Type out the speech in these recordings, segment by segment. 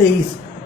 23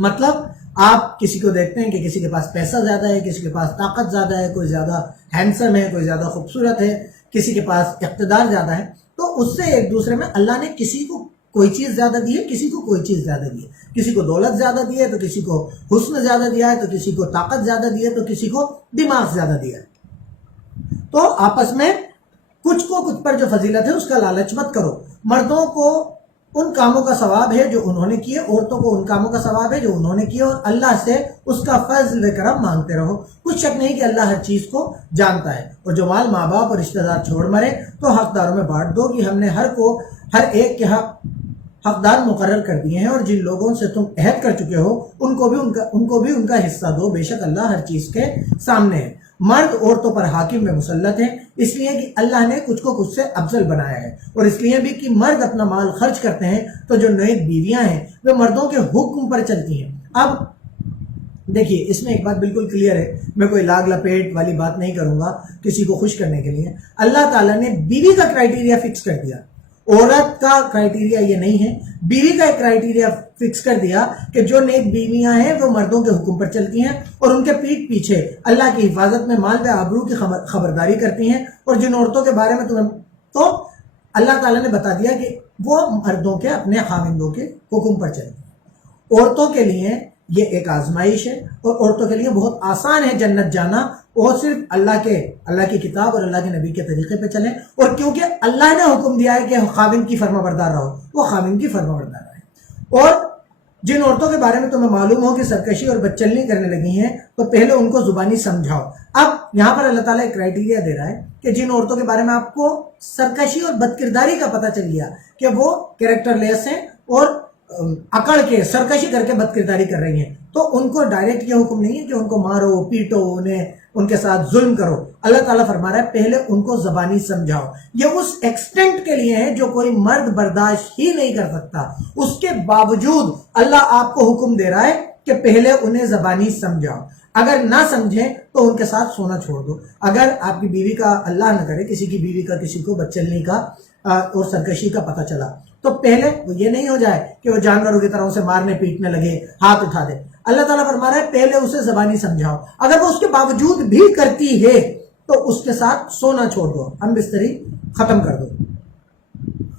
مطلب آپ کسی کو دیکھتے ہیں کہ کسی کے پاس پیسہ زیادہ ہے، کسی کے پاس طاقت زیادہ ہے، کوئی زیادہ ہینڈسم ہے، کوئی زیادہ خوبصورت ہے، کسی کے پاس اقتدار زیادہ ہے، تو اس سے ایک دوسرے میں اللہ نے کسی کو کوئی چیز زیادہ دی ہے، کسی کو کوئی چیز زیادہ دی ہے، کسی کو دولت زیادہ دی ہے تو کسی کو حسن زیادہ دیا ہے، تو کسی کو طاقت زیادہ دی ہے تو کسی کو دماغ زیادہ دیا ہے۔ تو آپس میں کچھ کو کچھ پر جو فضیلت ہے اس کا لالچ مت کرو۔ مردوں کو ان کاموں کا ثواب ہے جو انہوں نے کیے، عورتوں کو ان کاموں کا ثواب ہے جو انہوں نے کیے، اور اللہ سے اس کا فضل کرم مانگتے رہو۔ کچھ شک نہیں کہ اللہ ہر چیز کو جانتا ہے، اور جو مال ماں باپ اور رشتہ دار چھوڑ مرے تو حقداروں میں بانٹ دو، کہ ہم نے ہر ایک کے حقدار مقرر کر دیے ہیں، اور جن لوگوں سے تم عہد کر چکے ہو ان کو بھی ان کا حصہ دو، بے شک اللہ ہر چیز کے سامنے ہے۔ مرد عورتوں پر حاکم میں مسلط ہیں، اس لیے کہ اللہ نے کچھ کو کچھ سے افضل بنایا ہے، اور اس لیے بھی کہ مرد اپنا مال خرچ کرتے ہیں تو جو نیک بیویاں ہیں وہ مردوں کے حکم پر چلتی ہیں۔ اب دیکھیے اس میں ایک بات بالکل کلیئر ہے، میں کوئی لاگ لپیٹ والی بات نہیں کروں گا کسی کو خوش کرنے کے لیے۔ اللہ تعالیٰ نے بیوی کا کرائیٹیریا فکس کر دیا، عورت کا کرائیٹیریا یہ نہیں ہے۔ بیوی کا ایک کرائیٹیریا فکس کر دیا کہ جو نیک بیویاں ہیں وہ مردوں کے حکم پر چلتی ہیں، اور ان کے پیٹ پیچھے اللہ کی حفاظت میں مال و آبرو کی خبرداری کرتی ہیں، اور جن عورتوں کے بارے میں تو اللہ تعالیٰ نے بتا دیا کہ وہ مردوں کے اپنے خاوندوں کے حکم پر چلتی ہیں۔ عورتوں کے لیے یہ ایک آزمائش ہے، اور عورتوں کے لیے بہت آسان ہے جنت جانا، اور صرف اللہ کی کتاب اور اللہ کے نبی کے طریقے پہ چلیں، اور کیونکہ اللہ نے حکم دیا ہے کہ خاوند کی فرما بردار رہو، وہ خاوند کی فرما بردار رہے۔ اور جن عورتوں کے بارے میں تمہیں معلوم ہو کہ سرکشی اور بدچلنی کرنے لگی ہیں تو پہلے ان کو زبانی سمجھاؤ۔ اب یہاں پر اللہ تعالیٰ ایک کرائیٹیریا دے رہا ہے کہ جن عورتوں کے بارے میں آپ کو سرکشی اور بدکرداری کا پتہ چل گیا کہ وہ کریکٹر لیس ہیں اور اکڑ کے سرکشی کر کے بدکرداری کر رہی ہیں، تو ان کو ڈائریکٹ یہ حکم نہیں ہے کہ ان کو مارو پیٹو، انہیں ان کے ساتھ ظلم کرو۔ اللہ تعالیٰ فرما رہا ہے پہلے ان کو زبانی سمجھاؤ۔ یہ اس ایکسٹینٹ کے لیے ہے جو کوئی مرد برداشت ہی نہیں کر سکتا، اس کے باوجود اللہ آپ کو حکم دے رہا ہے کہ پہلے انہیں زبانی سمجھاؤ۔ اگر نہ سمجھیں تو ان کے ساتھ سونا چھوڑ دو۔ اگر آپ کی بیوی کا، اللہ نہ کرے کسی کی بیوی کا کسی کو بدچلنی کا اور سرکشی کا پتہ چلا، تو پہلے وہ یہ نہیں ہو جائے کہ وہ جانوروں کی طرح اسے مارنے پیٹنے لگے، ہاتھ اٹھا دے۔ اللہ تعالیٰ فرما رہا ہے پہلے اسے زبانی سمجھاؤ۔ اگر وہ اس کے باوجود بھی کرتی ہے تو اس کے ساتھ سونا چھوڑ دو، ہم بستری ختم کر دو،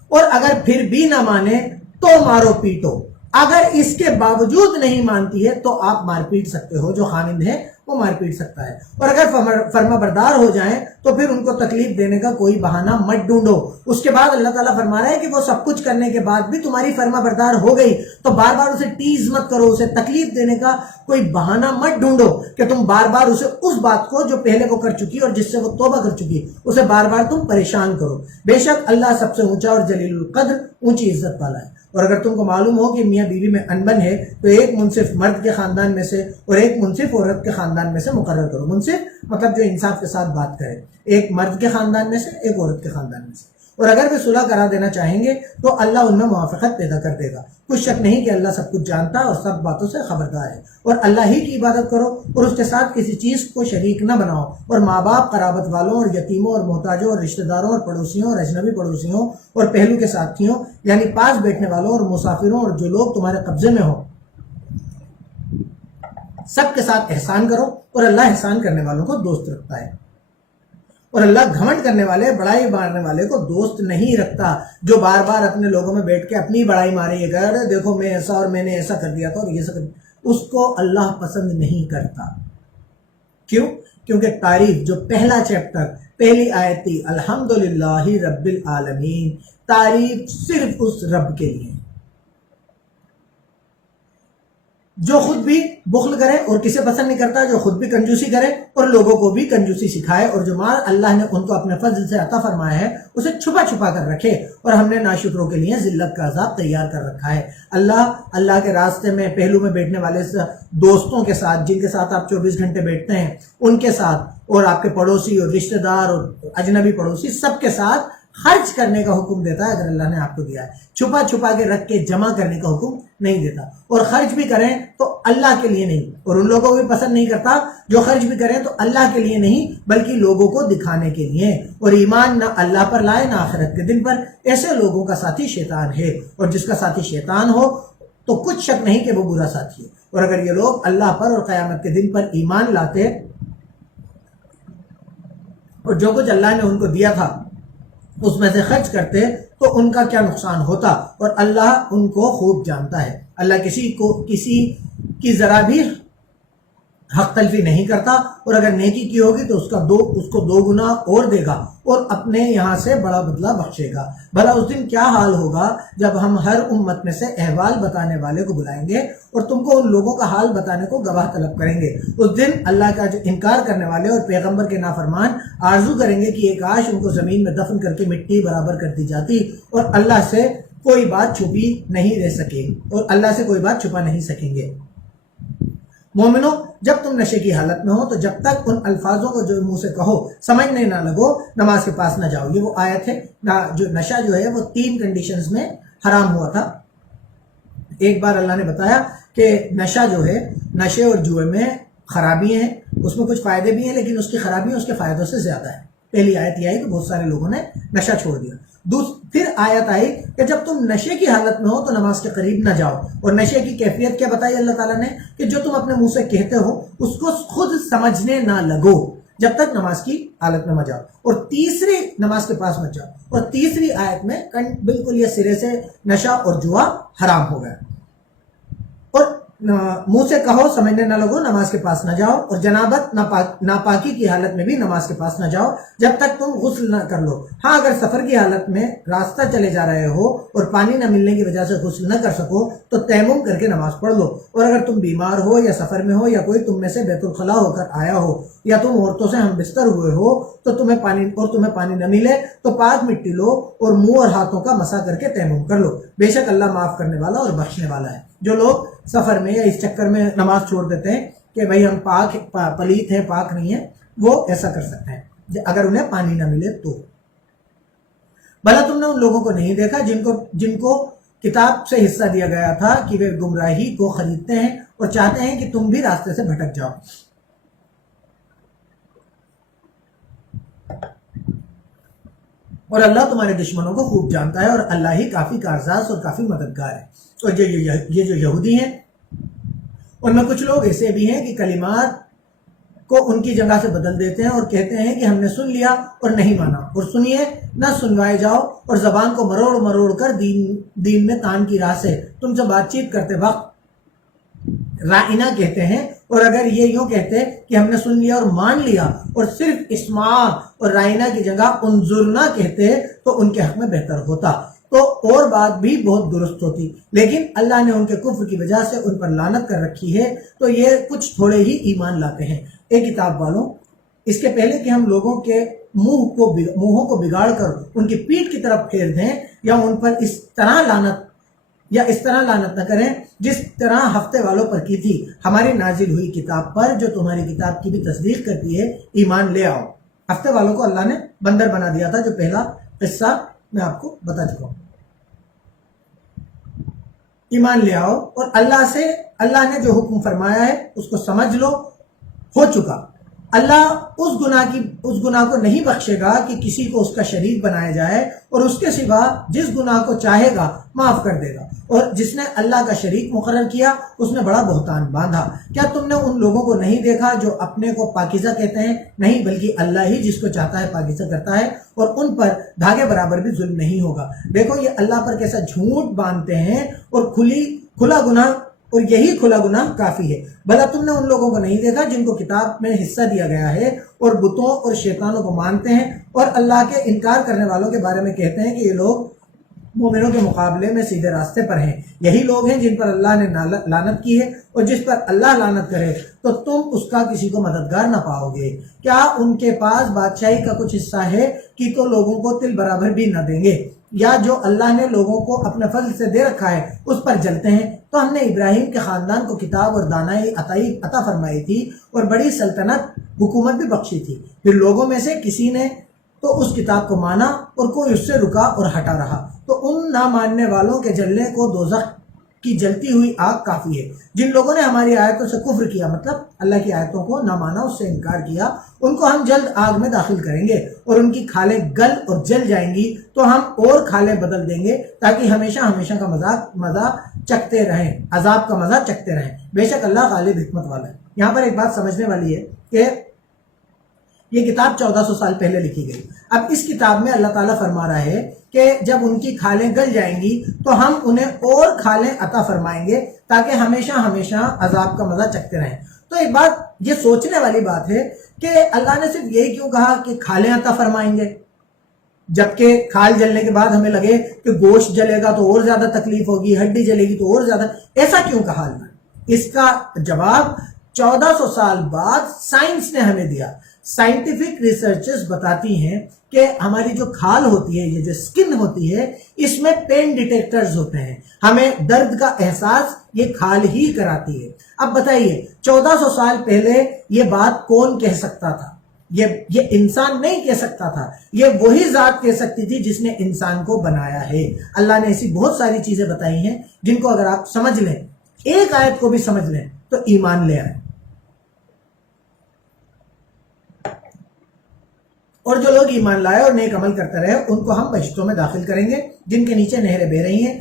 اور اگر پھر بھی نہ مانے تو مارو پیٹو۔ اگر اس کے باوجود نہیں مانتی ہے تو آپ مار پیٹ سکتے ہو، جو خاوند ہے وہ مار پیٹ سکتا ہے۔ اور اگر فرما بردار ہو جائیں تو پھر ان کو تکلیف دینے کا کوئی بہانہ مت ڈھونڈو۔ اس کے بعد اللہ تعالیٰ فرما رہا ہے کہ وہ سب کچھ کرنے کے بعد بھی تمہاری فرما بردار ہو گئی تو بار بار اسے ٹیز مت کرو، اسے تکلیف دینے کا کوئی بہانہ مت ڈھونڈو کہ تم بار بار اسے اس بات کو جو پہلے وہ کر چکی اور جس سے وہ توبہ کر چکی اسے بار بار تم پریشان کرو۔ بے شک اللہ سب سے اونچا اور جلیل القدر، اونچی عزت والا ہے۔ اور اگر تم کو معلوم ہو کہ میاں بیوی میں انبن ہے تو ایک منصف مرد کے خاندان میں سے اور ایک منصف عورت کے خاندان میں سے مقرر کرو۔ منصف مطلب جو انصاف کے ساتھ بات کرے، ایک مرد کے خاندان میں سے ایک عورت کے خاندان میں سے۔ اور اگر وہ صلح کرا دینا چاہیں گے تو اللہ ان میں موافقت پیدا کر دے گا۔ کچھ شک نہیں کہ اللہ سب کچھ جانتا اور سب باتوں سے خبردار ہے۔ اور اللہ ہی کی عبادت کرو اور اس کے ساتھ کسی چیز کو شریک نہ بناؤ، اور ماں باپ، قرابت والوں اور یتیموں اور محتاجوں اور رشتہ داروں اور پڑوسیوں اور اجنبی پڑوسیوں اور پہلو کے ساتھیوں یعنی پاس بیٹھنے والوں اور مسافروں اور جو لوگ تمہارے قبضے میں ہوں، سب کے ساتھ احسان کرو، اور اللہ احسان کرنے والوں کو دوست رکھتا ہے۔ اور اللہ گھمنڈ کرنے والے، بڑائی مارنے والے کو دوست نہیں رکھتا، جو بار بار اپنے لوگوں میں بیٹھ کے اپنی بڑائی مارے، یہ کہہ رہے دیکھو میں ایسا اور میں نے ایسا کر دیا تھا اور یہ ایسا کر دیا، اس کو اللہ پسند نہیں کرتا۔ کیوں؟ کیونکہ تعریف جو پہلا چیپٹر، پہلی آیت تھی، الحمدللہ رب العالمین، تعریف صرف اس رب کے لیے جو خود بھی بخل کرے اور کسے پسند نہیں کرتا، جو خود بھی کنجوسی کرے اور لوگوں کو بھی کنجوسی سکھائے، اور جو مال اللہ نے ان کو اپنے فضل سے عطا فرمایا ہے اسے چھپا چھپا کر رکھے، اور ہم نے ناشکروں کے لیے ذلت کا عذاب تیار کر رکھا ہے۔ اللہ کے راستے میں پہلو میں بیٹھنے والے دوستوں کے ساتھ، جن کے ساتھ آپ 24 گھنٹے بیٹھتے ہیں، ان کے ساتھ، اور آپ کے پڑوسی اور رشتہ دار اور اجنبی پڑوسی، سب کے ساتھ خرچ کرنے کا حکم دیتا ہے اگر اللہ نے آپ کو دیا ہے۔ چھپا چھپا کے رکھ کے جمع کرنے کا حکم نہیں دیتا، اور خرچ بھی کریں تو اللہ کے لیے نہیں، اور ان لوگوں کو بھی پسند نہیں کرتا جو خرچ بھی کریں تو اللہ کے لیے نہیں بلکہ لوگوں کو دکھانے کے لیے، اور ایمان نہ اللہ پر لائے نہ آخرت کے دن پر، ایسے لوگوں کا ساتھی شیطان ہے، اور جس کا ساتھی شیطان ہو تو کچھ شک نہیں کہ وہ برا ساتھی ہے. اور اگر یہ لوگ اللہ پر اور قیامت کے دن پر ایمان لاتے اور جو کچھ اللہ نے ان کو دیا تھا اس میں سے خرچ کرتے تو ان کا کیا نقصان ہوتا. اور اللہ ان کو خوب جانتا ہے. اللہ کسی کی ذرا بھی حق تلفی نہیں کرتا، اور اگر نیکی کی ہوگی تو اس کو 2 گنا اور دے گا اور اپنے یہاں سے بڑا بدلہ بخشے گا. بھلا اس دن کیا حال ہوگا جب ہم ہر امت میں سے احوال بتانے والے کو بلائیں گے اور تم کو ان لوگوں کا حال بتانے کو گواہ طلب کریں گے. اس دن اللہ کا جو انکار کرنے والے اور پیغمبر کے نافرمان آرزو کریں گے کہ یہ کاش ان کو زمین میں دفن کر کے مٹی برابر کر دی جاتی، اور اللہ سے کوئی بات چھپی نہیں رہ سکے اور اللہ سے کوئی بات چھپا نہیں سکیں گے. مومنو، جب تم نشے کی حالت میں ہو تو جب تک ان الفاظوں کو جو منہ سے کہو سمجھنے نہ لگو نماز کے پاس نہ جاؤ. یہ وہ آیت ہے جو نشہ جو ہے وہ 3 کنڈیشنز میں حرام ہوا تھا. ایک بار اللہ نے بتایا کہ نشہ جو ہے، نشے اور جوئے میں خرابی ہیں، اس میں کچھ فائدے بھی ہیں لیکن اس کی خرابیاں اس کے فائدوں سے زیادہ ہے. پہلی آیت یہ آئی کہ بہت سارے لوگوں نے نشہ چھوڑ دیا. پھر آیت آئی کہ جب تم نشے کی حالت میں ہو تو نماز کے قریب نہ جاؤ. اور نشے کی کیفیت کیا بتائی اللہ تعالیٰ نے کہ جو تم اپنے منہ سے کہتے ہو اس کو خود سمجھنے نہ لگو جب تک نماز کی حالت میں مت جاؤ. اور تیسری نماز کے پاس مت جاؤ. اور تیسری آیت میں بالکل یہ سرے سے نشہ اور جوا حرام ہو گیا. اور منہ سے کہو سمجھنے نہ لگو نماز کے پاس نہ جاؤ. اور جنابت ناپاکی کی حالت میں بھی نماز کے پاس نہ جاؤ جب تک تم غسل نہ کر لو. ہاں، اگر سفر کی حالت میں راستہ چلے جا رہے ہو اور پانی نہ ملنے کی وجہ سے غسل نہ کر سکو تو تیمم کر کے نماز پڑھ لو. اور اگر تم بیمار ہو یا سفر میں ہو یا کوئی تم میں سے بیت الخلا ہو کر آیا ہو یا تم عورتوں سے ہم بستر ہوئے ہو تو تمہیں پانی نہ ملے تو پاک مٹی لو اور منہ اور ہاتھوں کا مسح کر کے تیمم کر لو. بے شک اللہ معاف کرنے والا اور بخشنے والا ہے. جو لوگ سفر میں یا اس چکر میں نماز چھوڑ دیتے ہیں کہ بھئی ہم پلیت ہیں، پاک نہیں ہیں، وہ ایسا کر سکتے ہیں اگر انہیں پانی نہ ملے تو. بھلا تم نے ان لوگوں کو نہیں دیکھا جن کو کتاب سے حصہ دیا گیا تھا کہ وہ گمراہی کو خریدتے ہیں اور چاہتے ہیں کہ تم بھی راستے سے بھٹک جاؤ. اور اللہ تمہارے دشمنوں کو خوب جانتا ہے اور اللہ ہی کافی کارساز اور کافی مددگار ہے. اور یہ جو یہودی ہیں ان میں کچھ لوگ ایسے بھی ہیں کہ کلمات کو ان کی جگہ سے بدل دیتے ہیں اور کہتے ہیں کہ ہم نے سن لیا اور نہیں مانا. اور سنیے نہ سنوائے جاؤ اور زبان کو مروڑ کر دین میں تان کی راہ سے تم سے بات چیت کرتے وقت رائنا کہتے ہیں. اور اگر یہ یوں کہتے کہ ہم نے سن لیا اور مان لیا اور صرف اسماع اور رائنا کی جگہ انظرنا کہتے تو ان کے حق میں بہتر ہوتا تو اور بات بھی بہت درست ہوتی. لیکن اللہ نے ان کے کفر کی وجہ سے ان پر لعنت کر رکھی ہے تو یہ کچھ تھوڑے ہی ایمان لاتے ہیں. ایک کتاب والوں، اس کے پہلے کہ ہم لوگوں کے منہوں کو بگاڑ کر ان کی پیٹھ کی طرف پھیر دیں یا ان پر اس طرح لعنت نہ کریں جس طرح ہفتے والوں پر کی تھی، ہماری نازل ہوئی کتاب پر جو تمہاری کتاب کی بھی تصدیق کرتی ہے ایمان لے آؤ. ہفتے والوں کو اللہ نے بندر بنا دیا تھا، جو پہلا قصہ میں آپ کو بتا چکا ہوں. ایمان لے آؤ اور اللہ نے جو حکم فرمایا ہے اس کو سمجھ لو. ہو چکا. اللہ اس گناہ کو نہیں بخشے گا کہ کسی کو اس کا شریک بنایا جائے اور اس کے سوا جس گناہ کو چاہے گا معاف کر دے گا. اور جس نے اللہ کا شریک مقرر کیا اس نے بڑا بہتان باندھا. کیا تم نے ان لوگوں کو نہیں دیکھا جو اپنے کو پاکیزہ کہتے ہیں؟ نہیں، بلکہ اللہ ہی جس کو چاہتا ہے پاکیزہ کرتا ہے اور ان پر دھاگے برابر بھی ظلم نہیں ہوگا. دیکھو یہ اللہ پر کیسا جھوٹ باندھتے ہیں اور کھلا گناہ، اور یہی کھلا گناہ کافی ہے. بھلا تم نے ان لوگوں کو نہیں دیکھا جن کو کتاب میں حصہ دیا گیا ہے اور بتوں اور شیطانوں کو مانتے ہیں اور اللہ کے انکار کرنے والوں کے بارے میں کہتے ہیں کہ یہ لوگ مومنوں کے مقابلے میں سیدھے راستے پر ہیں. یہی لوگ ہیں جن پر اللہ نے لعنت کی ہے اور جس پر اللہ لعنت کرے تو تم اس کا کسی کو مددگار نہ پاؤ گے. کیا ان کے پاس بادشاہی کا کچھ حصہ ہے کہ تو لوگوں کو تل برابر بھی نہ دیں گے؟ یا جو اللہ نے لوگوں کو اپنے فضل سے دے رکھا ہے اس پر جلتے ہیں؟ تو ہم نے ابراہیم کے خاندان کو کتاب اور دانائی عطا فرمائی تھی اور بڑی سلطنت حکومت بھی بخشی تھی. پھر لوگوں میں سے کسی نے تو اس کتاب کو مانا اور کوئی اس سے رکا اور ہٹا رہا. تو ان نہ ماننے والوں کے جلنے کو دوزخ کی جلتی ہوئی آگ کافی ہے. جن لوگوں نے ہماری آیتوں سے کفر کیا، مطلب اللہ کی آیتوں کو نہ مانا، اس سے انکار کیا، ان کو ہم جلد آگ میں داخل کریں گے اور ان کی کھالیں گل اور جل جائیں گی تو ہم اور کھالیں بدل دیں گے تاکہ ہمیشہ کا مزہ چکھتے رہیں، عذاب کا مزہ چکھتے رہیں، بے شک اللہ غالب حکمت والا ہے۔ یہاں پر ایک بات سمجھنے والی ہے کہ یہ کتاب 1400 سال پہلے لکھی گئی۔ اب اس کتاب میں اللہ تعالیٰ فرما رہا ہے کہ جب ان کی کھالیں گل جائیں گی تو ہم انہیں اور کھالیں عطا فرمائیں گے تاکہ ہمیشہ ہمیشہ عذاب کا مزہ چکھتے رہیں۔ تو ایک بات یہ سوچنے والی بات ہے کہ اللہ نے صرف یہی کیوں کہا کہ کھالیں عطا فرمائیں گے، جبکہ کھال جلنے کے بعد ہمیں لگے کہ گوشت جلے گا تو اور زیادہ تکلیف ہوگی، ہڈی جلے گی تو اور زیادہ، ایسا کیوں کہا اللہ نے؟ اس کا جواب 1400 سال بعد سائنس نے ہمیں دیا۔ سائنٹیفک ریسرچز بتاتی ہیں کہ ہماری جو کھال ہوتی ہے، یہ جو سکن ہوتی ہے، اس میں پین ڈیٹیکٹرز ہوتے ہیں، ہمیں درد کا احساس یہ کھال ہی کراتی ہے۔ اب بتائیے 1400 سال پہلے یہ بات کون کہہ سکتا تھا؟ یہ انسان نہیں کہہ سکتا تھا، یہ وہی ذات کہہ سکتی تھی جس نے انسان کو بنایا ہے۔ اللہ نے ایسی بہت ساری چیزیں بتائی ہیں جن کو اگر آپ سمجھ لیں، ایک آیت کو بھی سمجھ لیں تو ایمان لے آئیں۔ اور جو لوگ ایمان لائے اور نیک عمل کرتے رہے ان کو ہم بہشتوں میں داخل کریں گے جن کے نیچے نہریں بہہ رہی ہیں،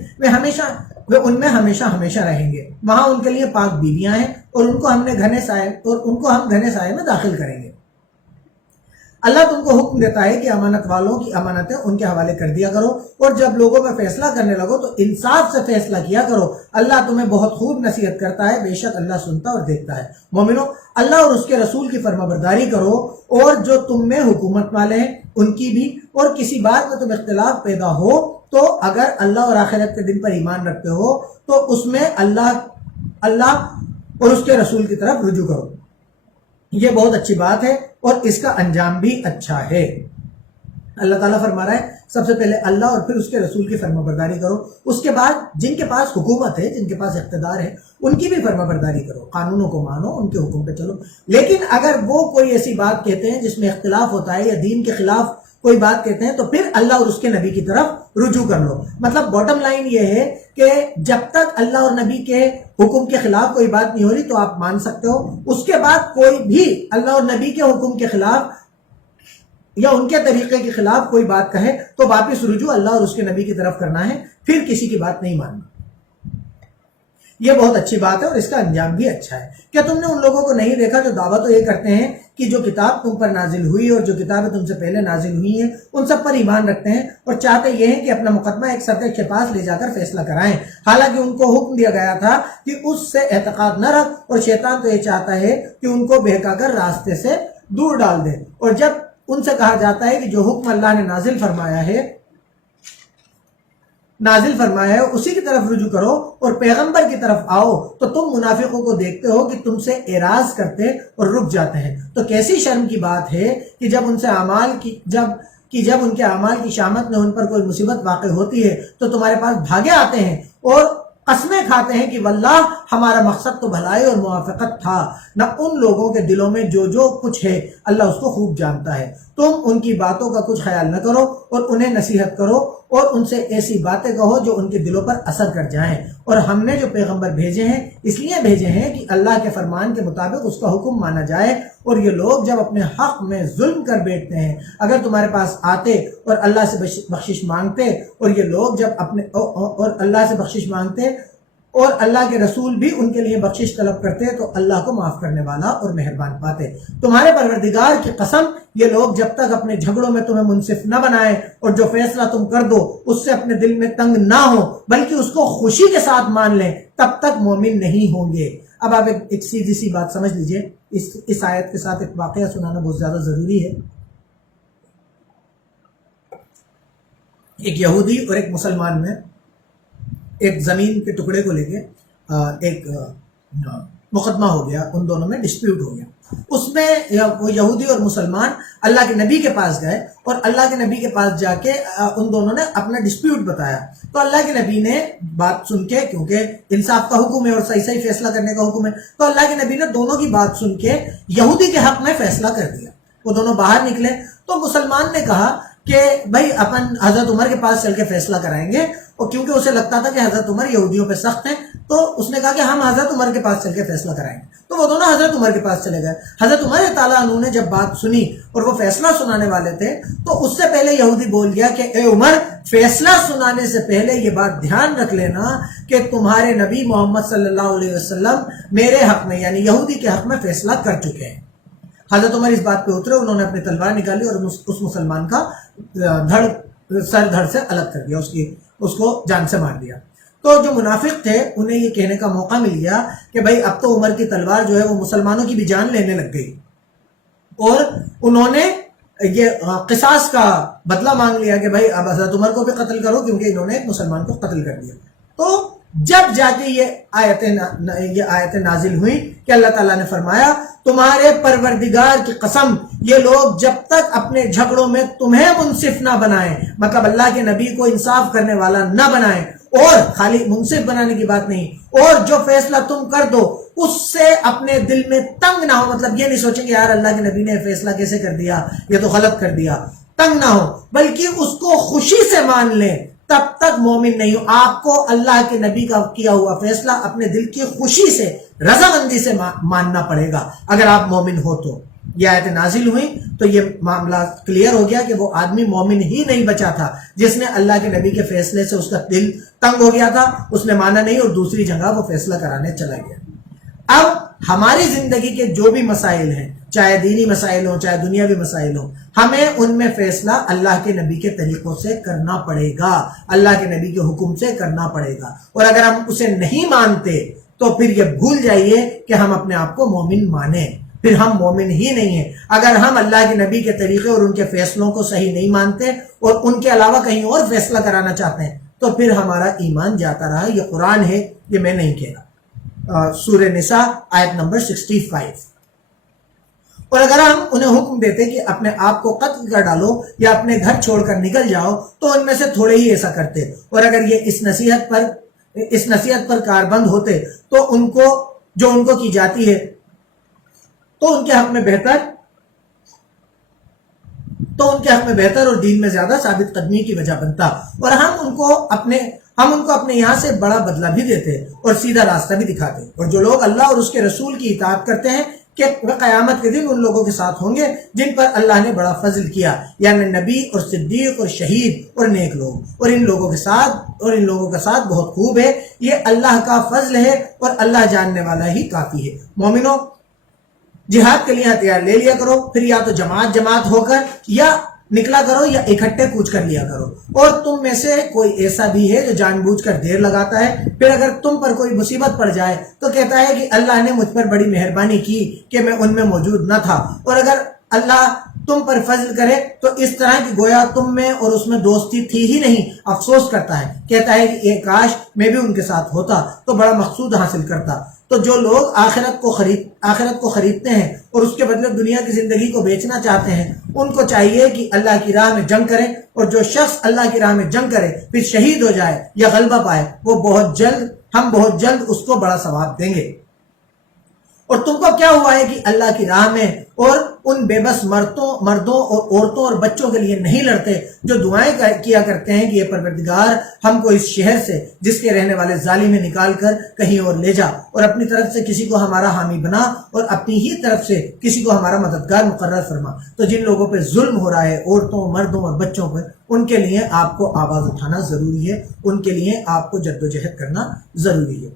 وہ ان میں ہمیشہ ہمیشہ رہیں گے، وہاں ان کے لیے پاک بیویاں ہیں اور ان کو ہم گھنے سائے میں داخل کریں گے۔ اللہ تم کو حکم دیتا ہے کہ امانت والوں کی امانتیں ان کے حوالے کر دیا کرو، اور جب لوگوں میں فیصلہ کرنے لگو تو انصاف سے فیصلہ کیا کرو، اللہ تمہیں بہت خوب نصیحت کرتا ہے، بے شک اللہ سنتا اور دیکھتا ہے۔ مومنو، اللہ اور اس کے رسول کی فرما برداری کرو، اور جو تم میں حکومت والے ہیں ان کی بھی، اور کسی بات میں تم اختلاف پیدا ہو تو اگر اللہ اور آخرت کے دن پر ایمان رکھتے ہو تو اس میں اللہ اور اس کے رسول کی طرف رجوع کرو، یہ بہت اچھی بات ہے اور اس کا انجام بھی اچھا ہے۔ اللہ تعالیٰ فرما رہا ہے سب سے پہلے اللہ اور پھر اس کے رسول کی فرما برداری کرو، اس کے بعد جن کے پاس حکومت ہے، جن کے پاس اقتدار ہے، ان کی بھی فرما برداری کرو، قانونوں کو مانو، ان کے حکم پہ چلو۔ لیکن اگر وہ کوئی ایسی بات کہتے ہیں جس میں اختلاف ہوتا ہے یا دین کے خلاف کوئی بات کہتے ہیں تو پھر اللہ اور اس کے نبی کی طرف رجوع کر لو۔ مطلب باٹم لائن یہ ہے کہ جب تک اللہ اور نبی کے حکم کے خلاف کوئی بات نہیں ہو رہی تو آپ مان سکتے ہو، اس کے بعد کوئی بھی اللہ اور نبی کے حکم کے خلاف یا ان کے طریقے کے خلاف کوئی بات کہے تو واپس رجوع اللہ اور اس کے نبی کی طرف کرنا ہے، پھر کسی کی بات نہیں ماننا۔ یہ بہت اچھی بات ہے اور اس کا انجام بھی اچھا ہے۔ کیا تم نے ان لوگوں کو نہیں دیکھا جو دعویٰ تو یہ کرتے ہیں کہ جو کتاب تم پر نازل ہوئی اور جو کتابیں تم سے پہلے نازل ہوئی ہیں ان سب پر ایمان رکھتے ہیں اور چاہتے یہ ہیں کہ اپنا مقدمہ ایک سرکش کے پاس لے جا کر فیصلہ کرائیں، حالانکہ ان کو حکم دیا گیا تھا کہ اس سے اعتقاد نہ رکھ، اور شیطان تو یہ چاہتا ہے کہ ان کو بہکا کر راستے سے دور ڈال دے۔ اور جب ان سے کہا جاتا ہے کہ جو حکم اللہ نے نازل فرمایا ہے اسی کی طرف رجوع کرو اور پیغمبر کی طرف آؤ، تو تم منافقوں کو دیکھتے ہو کہ تم سے اعراض کرتے اور رک جاتے ہیں۔ تو کیسی شرم کی بات ہے کہ جب ان کے اعمال کی شامت میں ان پر کوئی مصیبت واقع ہوتی ہے تو تمہارے پاس بھاگے آتے ہیں اور قسمیں کھاتے ہیں کہ واللہ ہمارا مقصد تو بھلائی اور موافقت تھا۔ نہ ان لوگوں کے دلوں میں جو کچھ ہے اللہ اس کو خوب جانتا ہے۔ تم ان کی باتوں کا کچھ خیال نہ کرو اور انہیں نصیحت کرو اور ان سے ایسی باتیں کہو جو ان کے دلوں پر اثر کر جائیں۔ اور ہم نے جو پیغمبر بھیجے ہیں اس لیے بھیجے ہیں کہ اللہ کے فرمان کے مطابق اس کا حکم مانا جائے، اور یہ لوگ جب اپنے حق میں ظلم کر بیٹھتے ہیں، اگر تمہارے پاس آتے اور اللہ سے بخشش مانگتے، اور یہ لوگ جب اللہ سے بخشش مانگتے اور اللہ کے رسول بھی ان کے لیے بخشش طلب کرتے تو اللہ کو معاف کرنے والا اور مہربان پاتے۔ تمہارے پروردگار کی قسم، یہ لوگ جب تک اپنے جھگڑوں میں تمہیں منصف نہ بنائیں اور جو فیصلہ تم کر دو اس سے اپنے دل میں تنگ نہ ہو بلکہ اس کو خوشی کے ساتھ مان لیں، تب تک مومن نہیں ہوں گے۔ اب آپ ایک سیدھی سی بات سمجھ لیجئے، اس آیت کے ساتھ ایک واقعہ سنانا بہت زیادہ ضروری ہے۔ ایک یہودی اور ایک مسلمان میں ایک زمین کے ٹکڑے کو لے کے ایک مقدمہ ہو گیا، ان دونوں میں ڈسپیوٹ ہو گیا۔ اس میں وہ یہودی اور مسلمان اللہ کے نبی کے پاس گئے اور اللہ کے نبی کے پاس جا کے ان دونوں نے اپنا ڈسپیوٹ بتایا، تو اللہ کے نبی نے بات سن کے، کیونکہ انصاف کا حکم ہے اور صحیح فیصلہ کرنے کا حکم ہے، تو اللہ کے نبی نے دونوں کی بات سن کے یہودی کے حق میں فیصلہ کر دیا۔ وہ دونوں باہر نکلے تو مسلمان نے کہا کہ بھائی اپن حضرت عمر کے پاس چل کے فیصلہ کرائیں گے، اور کیونکہ اسے لگتا تھا کہ حضرت عمر یہودیوں پہ سخت ہیں، تو اس نے کہا کہ ہم حضرت عمر کے پاس چل کے فیصلہ کرائیں گے۔ تو وہ دونوں حضرت عمر کے پاس چلے گئے۔ حضرت عمر تعالیٰ عنہ نے جب بات سنی اور وہ فیصلہ سنانے والے تھے، تو اس سے پہلے یہودی بول گیا کہ اے عمر، فیصلہ سنانے سے پہلے یہ بات دھیان رکھ لینا کہ تمہارے نبی محمد صلی اللہ علیہ وسلم میرے حق میں یعنی یہودی کے حق میں فیصلہ کر چکے ہیں۔ حضرت عمر اس بات پہ اترے، انہوں نے اپنی تلوار نکالی اور اس مسلمان کا سر دھڑ سے الگ کر دیا، اس کو جان سے مار دیا۔ تو جو منافق تھے انہیں یہ کہنے کا موقع مل گیا کہ بھائی اب تو عمر کی تلوار جو ہے وہ مسلمانوں کی بھی جان لینے لگ گئی، اور انہوں نے یہ قصاص کا بدلہ مانگ لیا کہ بھائی اب حضرت عمر کو بھی قتل کرو، کیونکہ انہوں نے ایک مسلمان کو قتل کر دیا۔ تو جب جا کے یہ آیتیں نازل ہوئی کہ اللہ تعالیٰ نے فرمایا تمہارے پروردگار کی قسم یہ لوگ جب تک اپنے جھگڑوں میں تمہیں منصف نہ بنائیں، مطلب اللہ کے نبی کو انصاف کرنے والا نہ بنائیں، اور خالی منصف بنانے کی بات نہیں، اور جو فیصلہ تم کر دو اس سے اپنے دل میں تنگ نہ ہو، مطلب یہ نہیں سوچیں کہ یار اللہ کے نبی نے فیصلہ کیسے کر دیا، یہ تو غلط کر دیا، تنگ نہ ہو، بلکہ اس کو خوشی سے مان لیں، تب تک مومن نہیں ہو۔ آپ کو اللہ کے نبی کا کیا ہوا فیصلہ اپنے دل کی خوشی سے، رضامندی سے ماننا پڑے گا اگر آپ مومن ہو تو۔ یہ آیت نازل ہوئی تو یہ معاملہ کلیئر ہو گیا کہ وہ آدمی مومن ہی نہیں بچا تھا جس نے اللہ کے نبی کے فیصلے سے اس کا دل تنگ ہو گیا تھا، اس نے مانا نہیں اور دوسری جگہ وہ فیصلہ کرانے چلا گیا۔ اب ہماری زندگی کے جو بھی مسائل ہیں، چاہے دینی مسائل ہوں چاہے دنیاوی مسائل ہوں، ہمیں ان میں فیصلہ اللہ کے نبی کے طریقوں سے کرنا پڑے گا، اللہ کے نبی کے حکم سے کرنا پڑے گا، اور اگر ہم اسے نہیں مانتے تو پھر یہ بھول جائیے کہ ہم اپنے آپ کو مومن مانیں، پھر ہم مومن ہی نہیں ہیں۔ اگر ہم اللہ کے نبی کے طریقے اور ان کے فیصلوں کو صحیح نہیں مانتے اور ان کے علاوہ کہیں اور فیصلہ کرانا چاہتے ہیں تو پھر ہمارا ایمان جاتا رہا۔ یہ قرآن ہے، یہ میں نہیں کہہ رہا۔ سورہ نساء آیت نمبر 65۔ اور اگر ہم انہیں حکم دیتے کہ اپنے آپ کو قتل کر ڈالو یا اپنے گھر چھوڑ کر نکل جاؤ تو ان میں سے تھوڑے ہی ایسا کرتے، اور اگر یہ اس نصیحت پر کاربند ہوتے تو ان کو کی جاتی ہے تو ان کے حق میں بہتر اور دین میں زیادہ ثابت قدمی کی وجہ بنتا، اور ہم ان کو اپنے یہاں سے بڑا بدلہ بھی دیتے اور سیدھا راستہ بھی دکھاتے۔ اور جو لوگ اللہ اور اس کے رسول کی اطاعت کرتے ہیں کہ وہ قیامت کے دن ان لوگوں کے ساتھ ہوں گے جن پر اللہ نے بڑا فضل کیا، یعنی نبی اور صدیق اور شہید اور نیک لوگ، اور ان لوگوں کے ساتھ بہت خوب ہے۔ یہ اللہ کا فضل ہے اور اللہ جاننے والا ہی کافی ہے۔ مومنوں، جہاد کے لیے ہتھیار لے لیا کرو، پھر یا تو جماعت ہو کر یا نکلا کرو یا اکٹھے کوچ کر لیا کرو، اور تم میں سے کوئی ایسا بھی ہے جو جان بوجھ کر دیر لگاتا ہے، پھر اگر تم پر کوئی مصیبت پڑ جائے تو کہتا ہے کہ اللہ نے مجھ پر بڑی مہربانی کی کہ میں ان میں موجود نہ تھا، اور اگر اللہ تم پر فضل کرے تو اس طرح کی گویا تم میں اور اس میں دوستی تھی ہی نہیں، افسوس کرتا ہے، کہتا ہے کہ کاش میں بھی ان کے ساتھ ہوتا تو بڑا مقصود حاصل کرتا۔ تو جو لوگ آخرت کو خریدتے ہیں اور اس کے بدلے دنیا کی زندگی کو بیچنا چاہتے ہیں، ان کو چاہیے کہ اللہ کی راہ میں جنگ کریں، اور جو شخص اللہ کی راہ میں جنگ کرے پھر شہید ہو جائے یا غلبہ پائے ہم بہت جلد اس کو بڑا ثواب دیں گے۔ اور تم کو کیا ہوا ہے کہ اللہ کی راہ میں اور ان بے بس مردوں اور عورتوں اور بچوں کے لیے نہیں لڑتے جو دعائیں کیا کرتے ہیں کہ یہ پروردگار ہم کو اس شہر سے جس کے رہنے والے ظالم نکال کر کہیں اور لے جا، اور اپنی طرف سے کسی کو ہمارا حامی بنا اور اپنی ہی طرف سے کسی کو ہمارا مددگار مقرر فرما۔ تو جن لوگوں پہ ظلم ہو رہا ہے، عورتوں، مردوں اور بچوں پر، ان کے لیے آپ کو آواز اٹھانا ضروری ہے، ان کے لیے آپ کو جدوجہد کرنا ضروری ہے۔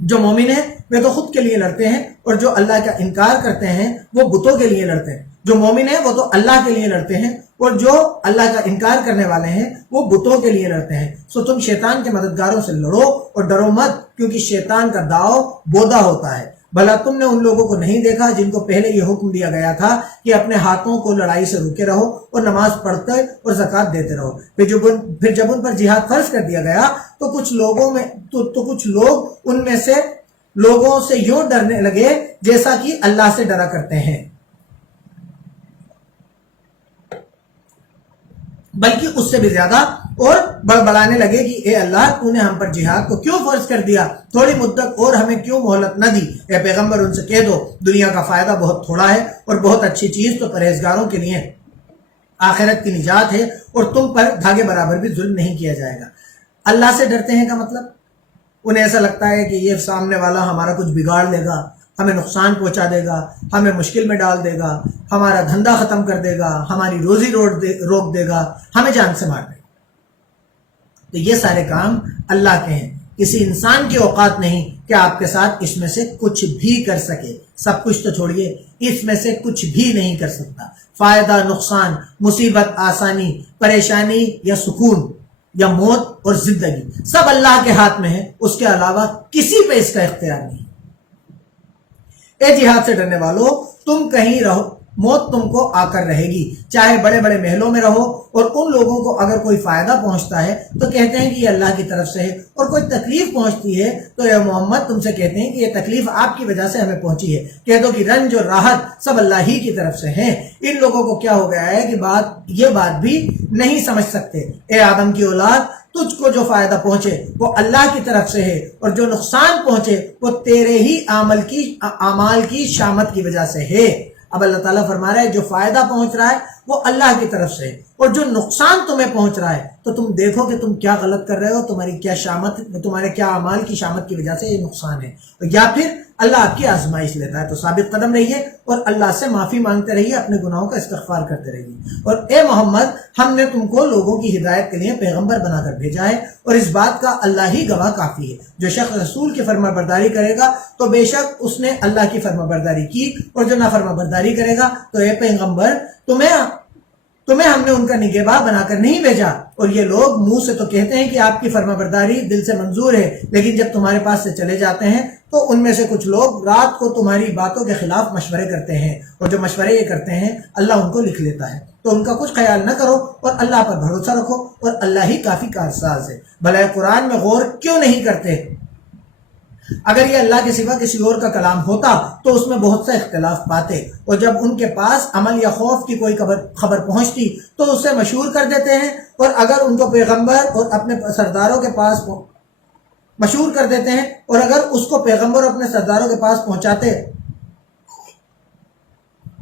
جو مومن ہیں وہ تو خود کے لیے لڑتے ہیں، اور جو اللہ کا انکار کرتے ہیں وہ بتوں کے لیے لڑتے ہیں۔ جو مومن ہیں وہ تو اللہ کے لیے لڑتے ہیں، اور جو اللہ کا انکار کرنے والے ہیں وہ بتوں کے لیے لڑتے ہیں۔ سو تم شیطان کے مددگاروں سے لڑو اور ڈرو مت، کیونکہ شیطان کا داؤ بودا ہوتا ہے۔ بھلا تم نے ان لوگوں کو نہیں دیکھا جن کو پہلے یہ حکم دیا گیا تھا کہ اپنے ہاتھوں کو لڑائی سے روکے رہو اور نماز پڑھتے اور زکوٰۃ دیتے رہو، پھر جب ان پر جہاد فرض کر دیا گیا تو کچھ لوگ ان میں سے لوگوں سے یوں ڈرنے لگے جیسا کہ اللہ سے ڈرا کرتے ہیں، بلکہ اس سے بھی زیادہ، اور بڑبڑانے لگے کہ اے اللہ تو نے ہم پر جہاد کو کیوں فرض کر دیا، تھوڑی مدت اور ہمیں کیوں مہلت نہ دی۔ اے پیغمبر ان سے کہہ دو دنیا کا فائدہ بہت تھوڑا ہے اور بہت اچھی چیز تو پرہیزگاروں کے لیے آخرت کی نجات ہے اور تم پر دھاگے برابر بھی ظلم نہیں کیا جائے گا۔ اللہ سے ڈرتے ہیں کا مطلب انہیں ایسا لگتا ہے کہ یہ سامنے والا ہمارا کچھ بگاڑ دے گا، ہمیں نقصان پہنچا دے گا، ہمیں مشکل میں ڈال دے گا، ہمارا دھندا ختم کر دے گا، ہماری روزی روک دے گا، ہمیں جان سے مار دے گا۔ تو یہ سارے کام اللہ کے ہیں، کسی انسان کی اوقات نہیں کہ آپ کے ساتھ اس میں سے کچھ بھی کر سکے۔ سب کچھ تو چھوڑیے، اس میں سے کچھ بھی نہیں کر سکتا۔ فائدہ، نقصان، مصیبت، آسانی، پریشانی یا سکون یا موت اور زندگی سب اللہ کے ہاتھ میں ہے، اس کے علاوہ کسی پہ اس کا اختیار نہیں۔ اے جہاد سے ڈرنے والو، تم کہیں رہو، موت تم کو آ کر رہے گی، چاہے بڑے بڑے محلوں میں رہو، اور ان لوگوں کو اگر کوئی فائدہ پہنچتا ہے تو کہتے ہیں کہ یہ اللہ کی طرف سے ہے، اور کوئی تکلیف پہنچتی ہے تو اے محمد تم سے کہتے ہیں کہ یہ تکلیف آپ کی وجہ سے ہمیں پہنچی ہے۔ کہہ دو کہ رنج اور راحت سب اللہ ہی کی طرف سے ہیں۔ ان لوگوں کو کیا ہو گیا ہے کہ یہ بات بھی نہیں سمجھ سکتے۔ اے آدم کی اولاد، تجھ کو جو فائدہ پہنچے وہ اللہ کی طرف سے ہے، اور جو نقصان پہنچے وہ تیرے ہی اعمال کی شامت کی وجہ سے ہے۔ اب اللہ تعالیٰ فرما رہا ہے جو فائدہ پہنچ رہا ہے وہ اللہ کی طرف سے ہے، اور جو نقصان تمہیں پہنچ رہا ہے تو تم دیکھو کہ تم کیا غلط کر رہے ہو، تمہارے کیا اعمال کی شامت کی وجہ سے یہ نقصان ہے، یا پھر اللہ آپ کی آزمائش لیتا ہے۔ تو ثابت قدم رہیے اور اللہ سے معافی مانگتے رہیے، اپنے گناہوں کا استغفار کرتے رہیے۔ اور اے محمد، ہم نے تم کو لوگوں کی ہدایت کے لیے پیغمبر بنا کر بھیجا ہے، اور اس بات کا اللہ ہی گواہ کافی ہے۔ جو شخص رسول کی فرما برداری کرے گا تو بے شک اس نے اللہ کی فرما برداری کی، اور جو نافرما برداری کرے گا تو اے پیغمبر تمہیں ہم نے ان کا نگہباں بنا کر نہیں بھیجا۔ اور یہ لوگ منہ سے تو کہتے ہیں کہ آپ کی فرما برداری دل سے منظور ہے، لیکن جب تمہارے پاس سے چلے جاتے ہیں تو ان میں سے کچھ لوگ رات کو تمہاری باتوں کے خلاف مشورے کرتے ہیں، اور جو مشورے یہ کرتے ہیں اللہ ان کو لکھ لیتا ہے۔ تو ان کا کچھ خیال نہ کرو اور اللہ پر بھروسہ رکھو، اور اللہ ہی کافی کارساز ہے۔ بھلا قرآن میں غور کیوں نہیں کرتے؟ اگر یہ اللہ کے سوا کسی اور کا کلام ہوتا تو اس میں بہت سا اختلاف پاتے، اور جب ان کے پاس عمل یا خوف کی کوئی خبر پہنچتی تو اسے مشہور کر دیتے ہیں، اور اگر ان کو پیغمبر اور اپنے سرداروں کے پاس مشہور کر دیتے ہیں، اور اگر اس کو پیغمبر اور اپنے سرداروں کے پاس پہنچاتے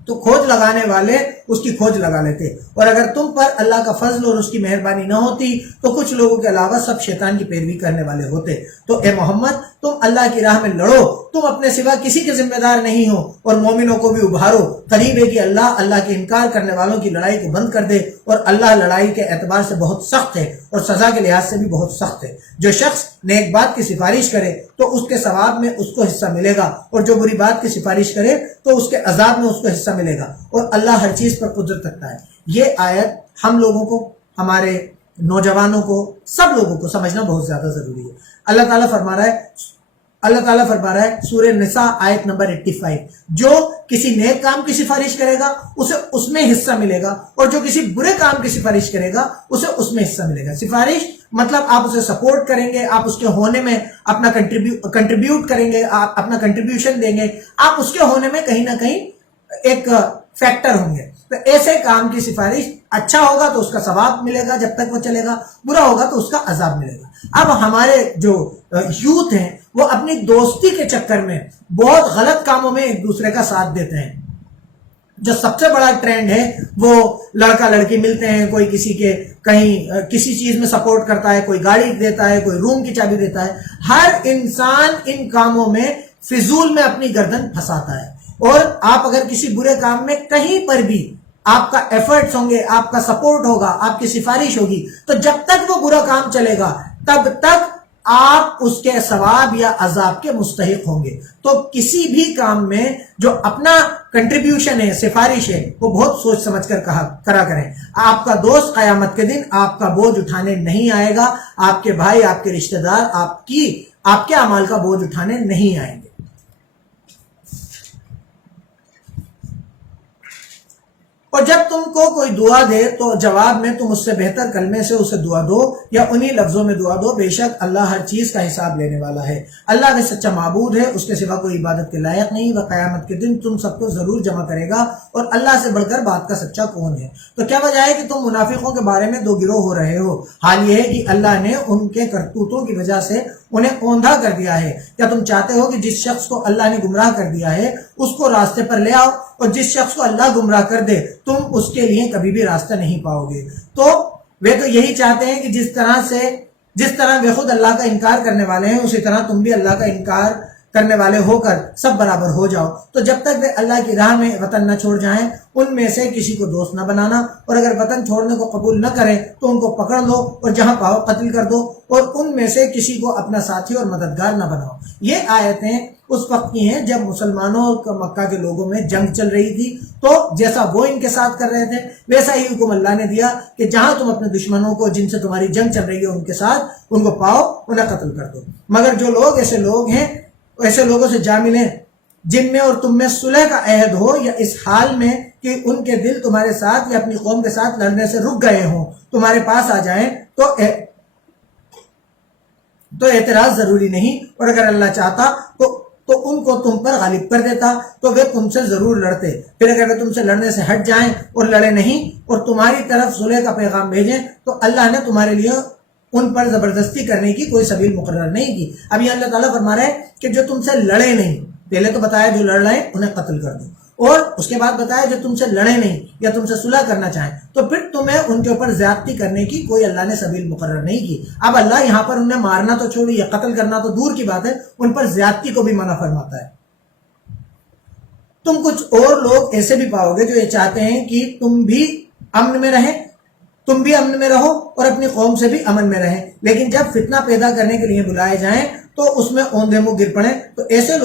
تو کھوج لگانے والے اس کی کھوج لگا لیتے، اور اگر تم پر اللہ کا فضل اور اس کی مہربانی نہ ہوتی تو کچھ لوگوں کے علاوہ سب شیطان کی پیروی کرنے والے ہوتے۔ تو اے محمد، تم اللہ کی راہ میں لڑو، تم اپنے سوا کسی کے ذمہ دار نہیں ہو، اور مومنوں کو بھی ابھارو۔ قریب ہے کہ اللہ کے انکار کرنے والوں کی لڑائی کو بند کر دے، اور اللہ لڑائی کے اعتبار سے بہت سخت ہے، اور سزا کے لحاظ سے بھی بہت سخت ہے۔ جو شخص نیک بات کی سفارش کرے تو اس کے ثواب میں اس کو حصہ ملے گا، اور جو بری بات کی سفارش کرے تو اس کے عذاب میں اس کو حصہ ملے گا، اور اللہ ہر چیز پر قدرت رکھتا ہے۔ یہ آیت ہم لوگوں کو، ہمارے نوجوانوں کو، سب لوگوں کو سمجھنا بہت زیادہ ضروری ہے۔ اللہ تعالیٰ فرما رہا ہے سورہ نساء آیت نمبر 85، جو کسی نیک کام کی سفارش کرے گا اسے اس میں حصہ ملے گا، اور جو کسی برے کام کی سفارش کرے گا اسے اس میں حصہ ملے گا۔ سفارش مطلب آپ اسے سپورٹ کریں گے، آپ اس کے ہونے میں اپنا کنٹریبیوٹ کریں گے، آپ اپنا کنٹریبیوشن دیں گے، آپ اس کے ہونے میں کہیں نہ کہیں ایک فیکٹر ہوں گے۔ تو ایسے کام کی سفارش اچھا ہوگا تو اس کا ثواب ملے گا جب تک وہ چلے گا، برا ہوگا تو اس کا عذاب ملے گا۔ اب ہمارے جو یوتھ ہیں وہ اپنی دوستی کے چکر میں بہت غلط کاموں میں ایک دوسرے کا ساتھ دیتے ہیں۔ جو سب سے بڑا ٹرینڈ ہے وہ لڑکا لڑکی ملتے ہیں، کوئی کسی کے کہیں کسی چیز میں سپورٹ کرتا ہے، کوئی گاڑی دیتا ہے، کوئی روم کی چابی دیتا ہے۔ ہر انسان ان کاموں میں فضول میں اپنی گردن پھنساتا ہے، اور آپ اگر کسی برے کام میں کہیں پر بھی آپ کا ایفرٹس ہوں گے، آپ کا سپورٹ ہوگا، آپ کی سفارش ہوگی، تو جب تک وہ برا کام چلے گا تب تک آپ اس کے ثواب یا عذاب کے مستحق ہوں گے۔ تو کسی بھی کام میں جو اپنا کنٹریبیوشن ہے، سفارش ہے، وہ بہت سوچ سمجھ کر کرا کریں۔ آپ کا دوست قیامت کے دن آپ کا بوجھ اٹھانے نہیں آئے گا، آپ کے بھائی، آپ کے رشتہ دار آپ کے اعمال کا بوجھ اٹھانے نہیں آئیں گے۔ اور جب تم کو کوئی دعا دے تو جواب میں تم اس سے بہتر کلمے سے اسے دعا دو یا انہی لفظوں میں دعا دو، بے شک اللہ ہر چیز کا حساب لینے والا ہے۔ اللہ کا سچا معبود ہے، اس کے سوا کوئی عبادت کے لائق نہیں، وہ قیامت کے دن تم سب کو ضرور جمع کرے گا، اور اللہ سے بڑھ کر بات کا سچا کون ہے؟ تو کیا وجہ ہے کہ تم منافقوں کے بارے میں دو گروہ ہو رہے ہو؟ حال یہ ہے کہ اللہ نے ان کے کرتوتوں کی وجہ سے انہیں اوندھا کر دیا ہے۔ کیا تم چاہتے ہو کہ جس شخص کو اللہ نے گمراہ کر دیا ہے اس کو راستے پر لے آؤ؟ اور جس شخص کو اللہ گمراہ کر دے تم اس کے لیے کبھی بھی راستہ نہیں پاؤ گے۔ تو وہ تو یہی چاہتے ہیں کہ جس طرح وہ خود اللہ کا انکار کرنے والے ہیں اسی طرح تم بھی اللہ کا انکار کرنے والے ہو کر سب برابر ہو جاؤ۔ تو جب تک وہ اللہ کی راہ میں وطن نہ چھوڑ جائیں ان میں سے کسی کو دوست نہ بنانا، اور اگر وطن چھوڑنے کو قبول نہ کریں تو ان کو پکڑ لو اور جہاں پاؤ قتل کر دو، اور ان میں سے کسی کو اپنا ساتھی اور مددگار نہ بناؤ۔ یہ آیتیں اس وقت کی ہیں جب مسلمانوں کا مکہ کے لوگوں میں جنگ چل رہی تھی، تو جیسا وہ ان کے ساتھ کر رہے تھے ویسا ہی حکم اللہ نے دیا کہ جہاں تم اپنے دشمنوں کو جن سے تمہاری جنگ چل رہی ہے ان کے ساتھ ان کو پاؤ، انہیں قتل کر دو۔ مگر جو لوگ ایسے لوگ ہیں ایسے لوگوں سے جا ملیں جن میں اور تم میں صلح کا عہد ہو، یا اس حال میں کہ ان کے دل تمہارے ساتھ یا اپنی قوم کے ساتھ لڑنے سے رک گئے ہوں تمہارے پاس آ جائیں تو اعتراض ضروری نہیں، اور اگر اللہ چاہتا تو ان کو تم پر غالب کر دیتا تو وہ تم سے ضرور لڑتے۔ پھر اگر وہ تم سے لڑنے سے ہٹ جائیں اور لڑے نہیں اور تمہاری طرف صلح کا پیغام بھیجیں تو اللہ نے تمہارے لیے ان پر زبردستی کرنے کی کوئی سبیل مقرر نہیں کی۔ اب یہ اللہ تعالیٰ فرما رہا ہے کہ جو تم سے لڑے نہیں، پہلے تو بتایا جو لڑ رہے ہیں انہیں قتل کر دو، اور اس کے بعد بتایا جو تم سے لڑے نہیں یا تم سے صلح کرنا چاہیں تو پھر تمہیں ان کے اوپر زیادتی کرنے کی کوئی اللہ نے سبیل مقرر نہیں کی۔ اب اللہ یہاں پر انہیں مارنا تو چھوڑی یا قتل کرنا تو دور کی بات ہے، ان پر زیادتی کو بھی منع فرماتا ہے۔ تم کچھ اور لوگ ایسے بھی پاؤ گے جو یہ چاہتے ہیں کہ تم بھی امن میں رہیں، تم بھی امن میں رہو اور اپنی قوم سے بھی امن میں رہیں، لیکن جب فتنہ پیدا کرنے کے لیے بلائے جائیں تو اس میں اوندھے منہ گر پڑیں۔ تو ایسے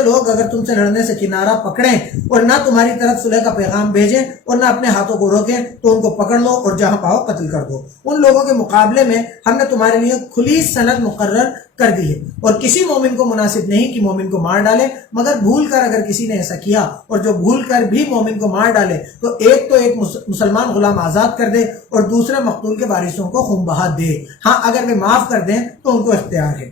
لوگ اگر تم سے لڑنے سے کنارہ پکڑیں اور نہ تمہاری طرف صلح کا پیغام بھیجیں اور نہ اپنے ہاتھوں کو روکیں تو ان کو پکڑ لو اور جہاں پاؤ قتل کر دو۔ ان لوگوں کے مقابلے میں ہم نے تمہارے لیے کھلی سند مقرر کر دی ہے، اور کسی مومن کو مناسب نہیں کہ مومن کو مار ڈالے، مگر بھول کر اگر کسی نے ایسا کیا اور جو بھول کر بھی مومن کو مار ڈالے تو ایک مسلمان غلام آزاد کر دے اور دوسرے مقتول کے وارثوں کو خون بہا دے۔ ہاں اگر وہ معاف کر دیں تو ان کو اختیار ہے۔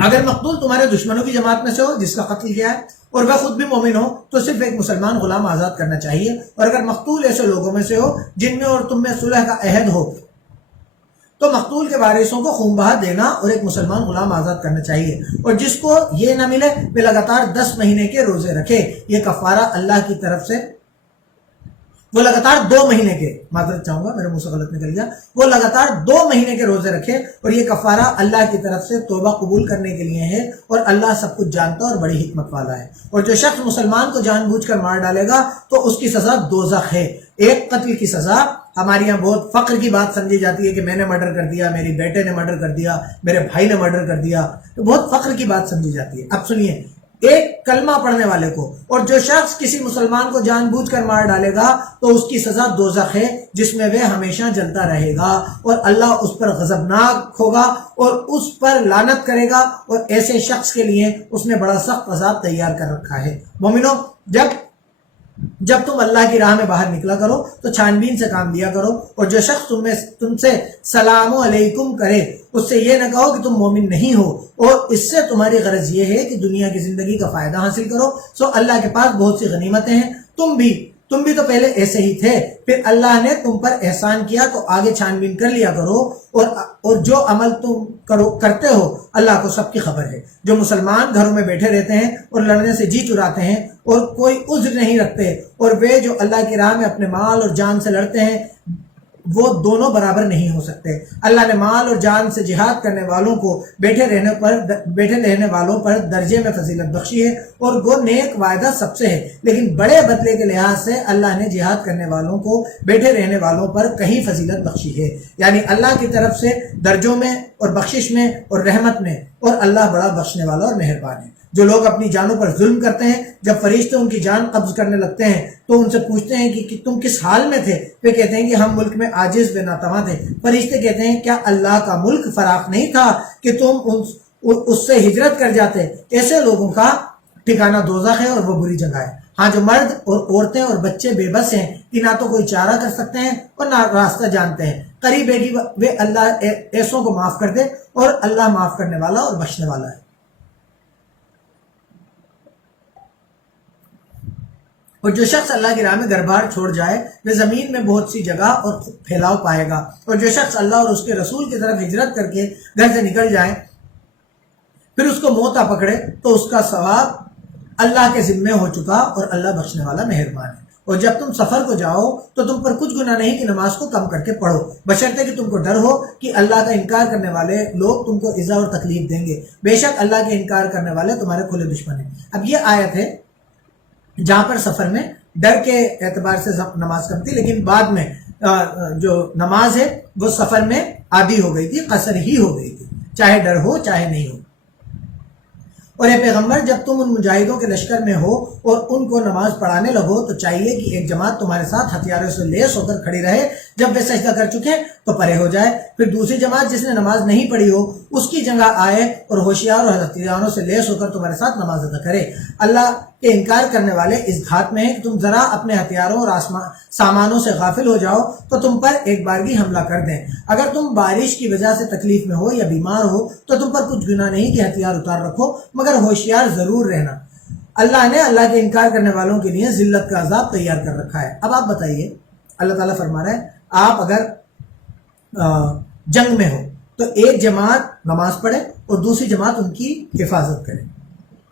اگر مقتول تمہارے دشمنوں کی جماعت میں سے ہو جس کا قتل کیا ہے اور وہ خود بھی مومن ہو تو صرف ایک مسلمان غلام آزاد کرنا چاہیے، اور اگر مقتول ایسے لوگوں میں سے ہو جن میں اور تم میں صلح کا عہد ہو تو مقتول کے وارثوں کو خون بہا دینا اور ایک مسلمان غلام آزاد کرنا چاہیے، اور جس کو یہ نہ ملے وہ لگاتار 10 مہینے کے روزے رکھے۔ یہ کفارہ اللہ کی طرف سے وہ لگاتار 2 مہینے کے، معذرت چاہوں گا میرے منہ سے غلط نکل گیا، وہ لگاتار 2 مہینے کے روزے رکھے، اور یہ کفارہ اللہ کی طرف سے توبہ قبول کرنے کے لیے ہے، اور اللہ سب کچھ جانتا اور بڑی حکمت والا ہے۔ اور جو شخص مسلمان کو جان بوجھ کر مار ڈالے گا تو اس کی سزا دوزخ ہے۔ ایک قتل کی سزا ہمارے یہاں بہت فخر کی بات سمجھی جاتی ہے کہ میں نے مرڈر کر دیا، میری بیٹے نے مرڈر کر دیا، میرے بھائی نے مرڈر کر دیا، تو بہت فخر کی بات سمجھی جاتی ہے۔ اب سنیے، ایک کلمہ پڑھنے والے کو، اور جو شخص کسی مسلمان کو جان بوجھ کر مار ڈالے گا تو اس کی سزا دوزخ ہے جس میں وہ ہمیشہ جلتا رہے گا، اور اللہ اس پر غضبناک ہوگا اور اس پر لعنت کرے گا، اور ایسے شخص کے لیے اس نے بڑا سخت عذاب تیار کر رکھا ہے۔ مومنو، جب تم اللہ کی راہ میں باہر نکلا کرو تو چھان بین سے کام لیا کرو، اور جو شخص تم سے سلام علیکم کرے اس سے یہ نہ کہو کہ تم مومن نہیں ہو، اور اس سے تمہاری غرض یہ ہے کہ دنیا کی زندگی کا فائدہ حاصل کرو۔ سو اللہ کے پاس بہت سی غنیمتیں ہیں، تم بھی تو پہلے ایسے ہی تھے، پھر اللہ نے تم پر احسان کیا تو آگے چھان بین کر لیا کرو، اور جو عمل تم کرتے ہو اللہ کو سب کی خبر ہے۔ جو مسلمان گھروں میں بیٹھے رہتے ہیں اور لڑنے سے جی چراتے ہیں اور کوئی عذر نہیں رکھتے، اور وہ جو اللہ کی راہ میں اپنے مال اور جان سے لڑتے ہیں وہ دونوں برابر نہیں ہو سکتے۔ اللہ نے مال اور جان سے جہاد کرنے والوں کو بیٹھے رہنے والوں پر درجے میں فضیلت بخشی ہے، اور وہ نیک وعدہ سب سے ہے، لیکن بڑے بدلے کے لحاظ سے اللہ نے جہاد کرنے والوں کو بیٹھے رہنے والوں پر کہیں فضیلت بخشی ہے، یعنی اللہ کی طرف سے درجوں میں اور بخشش میں اور رحمت میں، اور اللہ بڑا بخشنے والا اور مہربان ہے۔ جو لوگ اپنی جانوں پر ظلم کرتے ہیں، جب فرشتے ان کی جان قبض کرنے لگتے ہیں تو ان سے پوچھتے ہیں کہ تم کس حال میں تھے؟ وہ کہتے ہیں کہ ہم ملک میں عاجز و ناتواں تھے۔ فرشتے کہتے ہیں کیا اللہ کا ملک فراخ نہیں تھا کہ تم اس سے ہجرت کر جاتے؟ ایسے لوگوں کا ٹھکانہ دوزخ ہے اور وہ بری جگہ ہے۔ ہاں، جو مرد اور عورتیں اور بچے بے بس ہیں کہ نہ تو کوئی چارہ کر سکتے ہیں اور نہ راستہ جانتے ہیں، قریب ہے کہ وہ اللہ ایسوں کو معاف کر دے، اور اللہ معاف کرنے والا اور بخشنے والا ہے۔ اور جو شخص اللہ کی راہ میں گھر بار چھوڑ جائے وہ زمین میں بہت سی جگہ اور پھیلاؤ پائے گا، اور جو شخص اللہ اور اس کے رسول کی طرف ہجرت کر کے گھر سے نکل جائے پھر اس کو موت آ پکڑے تو اس کا ثواب اللہ کے ذمے ہو چکا اور اللہ بخشنے والا مہربان ہے۔ اور جب تم سفر کو جاؤ تو تم پر کچھ گناہ نہیں کہ نماز کو کم کر کے پڑھو، بشرطے کہ تم کو ڈر ہو کہ اللہ کا انکار کرنے والے لوگ تم کو ایذا اور تکلیف دیں گے، بے شک اللہ کے انکار کرنے والے تمہارے کھلے دشمن ہیں۔ اب یہ آیت ہے جہاں پر سفر میں ڈر کے اعتبار سے نماز کم تھی، لیکن بعد میں جو نماز ہے وہ سفر میں عادی ہو گئی تھی، قصر ہی ہو گئی تھی، چاہے ڈر ہو چاہے نہیں ہو۔ اور اے پیغمبر جب تم ان مجاہدوں کے لشکر میں ہو اور ان کو نماز پڑھانے لگو تو چاہیے کہ ایک جماعت تمہارے ساتھ ہتھیاروں سے لیس ہو کر کھڑی رہے، جب وہ سجدہ کر چکے تو پرے ہو جائے، پھر دوسری جماعت جس نے نماز نہیں پڑھی ہو اس کی جگہ آئے اور ہوشیار اور ہتھیاروں سے لیس ہو کر تمہارے ساتھ نماز ادا کرے۔ اللہ کے انکار کرنے والے اس گھات میں ہیں کہ تم ذرا اپنے ہتھیاروں اور سامانوں سے غافل ہو جاؤ تو تم پر ایک بارگی حملہ کر دیں۔ اگر تم بارش کی وجہ سے تکلیف میں ہو یا بیمار ہو تو تم پر کچھ گناہ نہیں کہ ہتھیار اتار رکھو، مگر ہوشیار ضرور رہنا۔ اللہ نے اللہ کے انکار کرنے والوں کے لیے ذلت کا عذاب تیار کر رکھا ہے۔ اب آپ بتائیے، اللہ تعالیٰ فرما رہا ہے آپ اگر جنگ میں ہو تو ایک جماعت نماز پڑھے اور دوسری جماعت ان کی حفاظت کرے،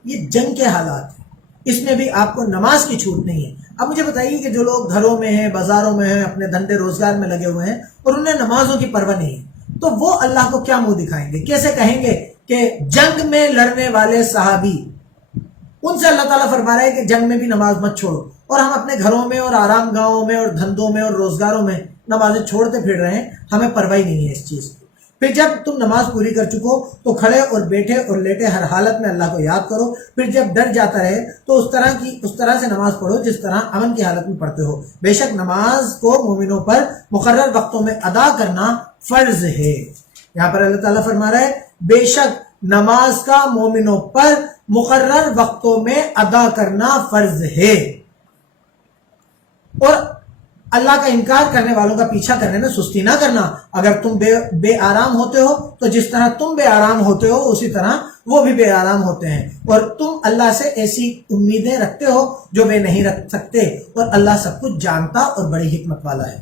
یہ جنگ کے حالات ہیں، اس میں بھی آپ کو نماز کی چھوٹ نہیں ہے۔ اب مجھے بتائیے کہ جو لوگ گھروں میں ہیں، بازاروں میں ہیں، اپنے دھندے روزگار میں لگے ہوئے ہیں اور انہیں نمازوں کی پرواہ نہیں ہے، تو وہ اللہ کو کیا منہ دکھائیں گے؟ کیسے کہیں گے کہ جنگ میں لڑنے والے صحابی، ان سے اللہ تعالیٰ فرما رہا ہے کہ جنگ میں بھی نماز مت چھوڑو، اور ہم اپنے گھروں میں اور آرام گاہوں میں اور دھندوں میں اور روزگاروں میں نمازیں چھوڑتے پھر رہے ہیں، ہمیں پرواہ نہیں ہے اس چیز کی۔ پھر جب تم نماز پوری کر چکو تو کھڑے اور بیٹھے اور لیٹے ہر حالت میں اللہ کو یاد کرو، پھر جب ڈر جاتا رہے تو اس طرح سے نماز پڑھو جس طرح امن کی حالت میں پڑھتے ہو، بے شک نماز کو مومنوں پر مقرر وقتوں میں ادا کرنا فرض ہے۔ یہاں پر اللہ تعالیٰ فرما رہا ہے بے شک نماز کا مومنوں پر مقرر وقتوں میں ادا کرنا فرض ہے، اور اللہ کا انکار کرنے والوں کا پیچھا کرنے میں سستی نہ کرنا۔ اگر تم بے آرام ہوتے ہو تو جس طرح تم بے آرام ہوتے ہو اسی طرح وہ بھی بے آرام ہوتے ہیں، اور تم اللہ سے ایسی امیدیں رکھتے ہو جو وہ نہیں رکھ سکتے، اور اللہ سب کچھ جانتا اور بڑی حکمت والا ہے۔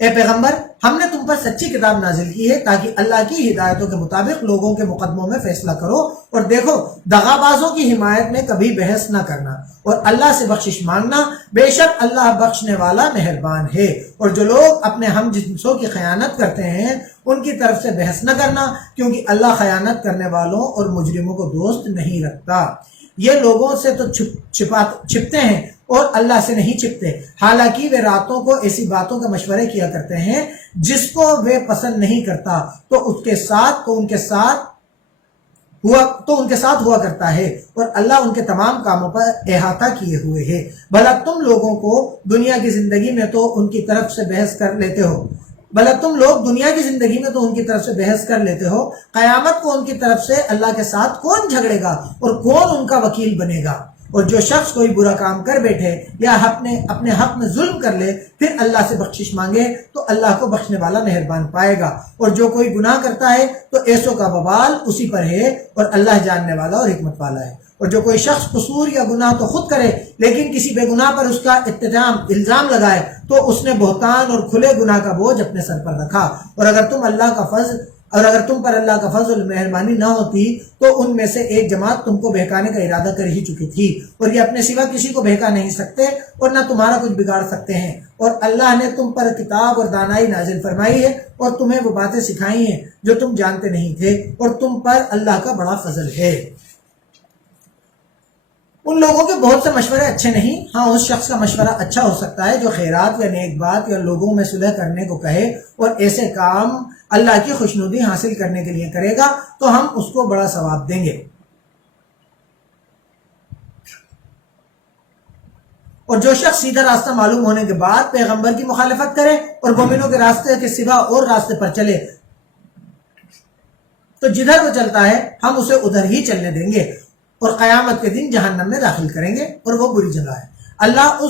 اے پیغمبر ہم نے تم پر سچی کتاب نازل کی ہے تاکہ اللہ کی ہدایتوں کے مطابق لوگوں کے مقدموں میں فیصلہ کرو، اور دیکھو دغا بازوں کی حمایت میں کبھی بحث نہ کرنا اور اللہ سے بخشش مانگنا، بے شک اللہ بخشنے والا مہربان ہے۔ اور جو لوگ اپنے ہم جنسوں کی خیانت کرتے ہیں ان کی طرف سے بحث نہ کرنا، کیونکہ اللہ خیانت کرنے والوں اور مجرموں کو دوست نہیں رکھتا۔ یہ لوگوں سے تو چھپتے ہیں اور اللہ سے نہیں چھپتے، حالانکہ وہ راتوں کو ایسی باتوں کا مشورے کیا کرتے ہیں جس کو وہ پسند نہیں کرتا، تو ان کے ساتھ ہوا کرتا ہے، اور اللہ ان کے تمام کاموں پر احاطہ کیے ہوئے ہے۔ بھلا تم لوگوں کو دنیا کی زندگی میں تو ان کی طرف سے بحث کر لیتے ہو، قیامت کو ان کی طرف سے اللہ کے ساتھ کون جھگڑے گا اور کون ان کا وکیل بنے گا؟ اور جو شخص کوئی برا کام کر بیٹھے یا اپنے حق میں ظلم کر لے پھر اللہ سے بخشش مانگے تو اللہ کو بخشنے والا مہربان پائے گا، اور جو کوئی گناہ کرتا ہے تو ایسوں کا بوال اسی پر ہے، اور اللہ جاننے والا اور حکمت والا ہے۔ اور جو کوئی شخص قصور یا گناہ تو خود کرے لیکن کسی بے گناہ پر اس کا الزام لگائے تو اس نے بہتان اور کھلے گناہ کا بوجھ اپنے سر پر رکھا، اور اگر تم پر اللہ کا فضل مہربانی نہ ہوتی تو ان میں سے ایک جماعت تم کو بہکانے کا ارادہ کر ہی چکی تھی، اور یہ اپنے سوا کسی کو بہکا نہیں سکتے اور نہ تمہارا کچھ بگاڑ سکتے ہیں۔ اور اللہ نے تم پر کتاب اور دانائی نازل فرمائی ہے اور تمہیں وہ باتیں سکھائی ہیں جو تم جانتے نہیں تھے، اور تم پر اللہ کا بڑا فضل ہے۔ ان لوگوں کے بہت سے مشورے اچھے نہیں، ہاں اس شخص کا مشورہ اچھا ہو سکتا ہے جو خیرات یا نیک بات یا لوگوں میں صلح کرنے کو کہے اور ایسے کام اللہ کی خوشنودی حاصل کرنے کے لیے کرے گا تو ہم اس کو بڑا ثواب دیں گے۔ اور جو شخص سیدھا راستہ معلوم ہونے کے بعد پیغمبر کی مخالفت کرے اور مومنوں کے راستے کے سوا اور راستے پر چلے تو جدھر وہ چلتا ہے ہم اسے ادھر ہی چلنے دیں گے، اور قیامت کے دن جہنم میں داخل کریں گے، اور وہ بری جگہ ہے۔ اللہ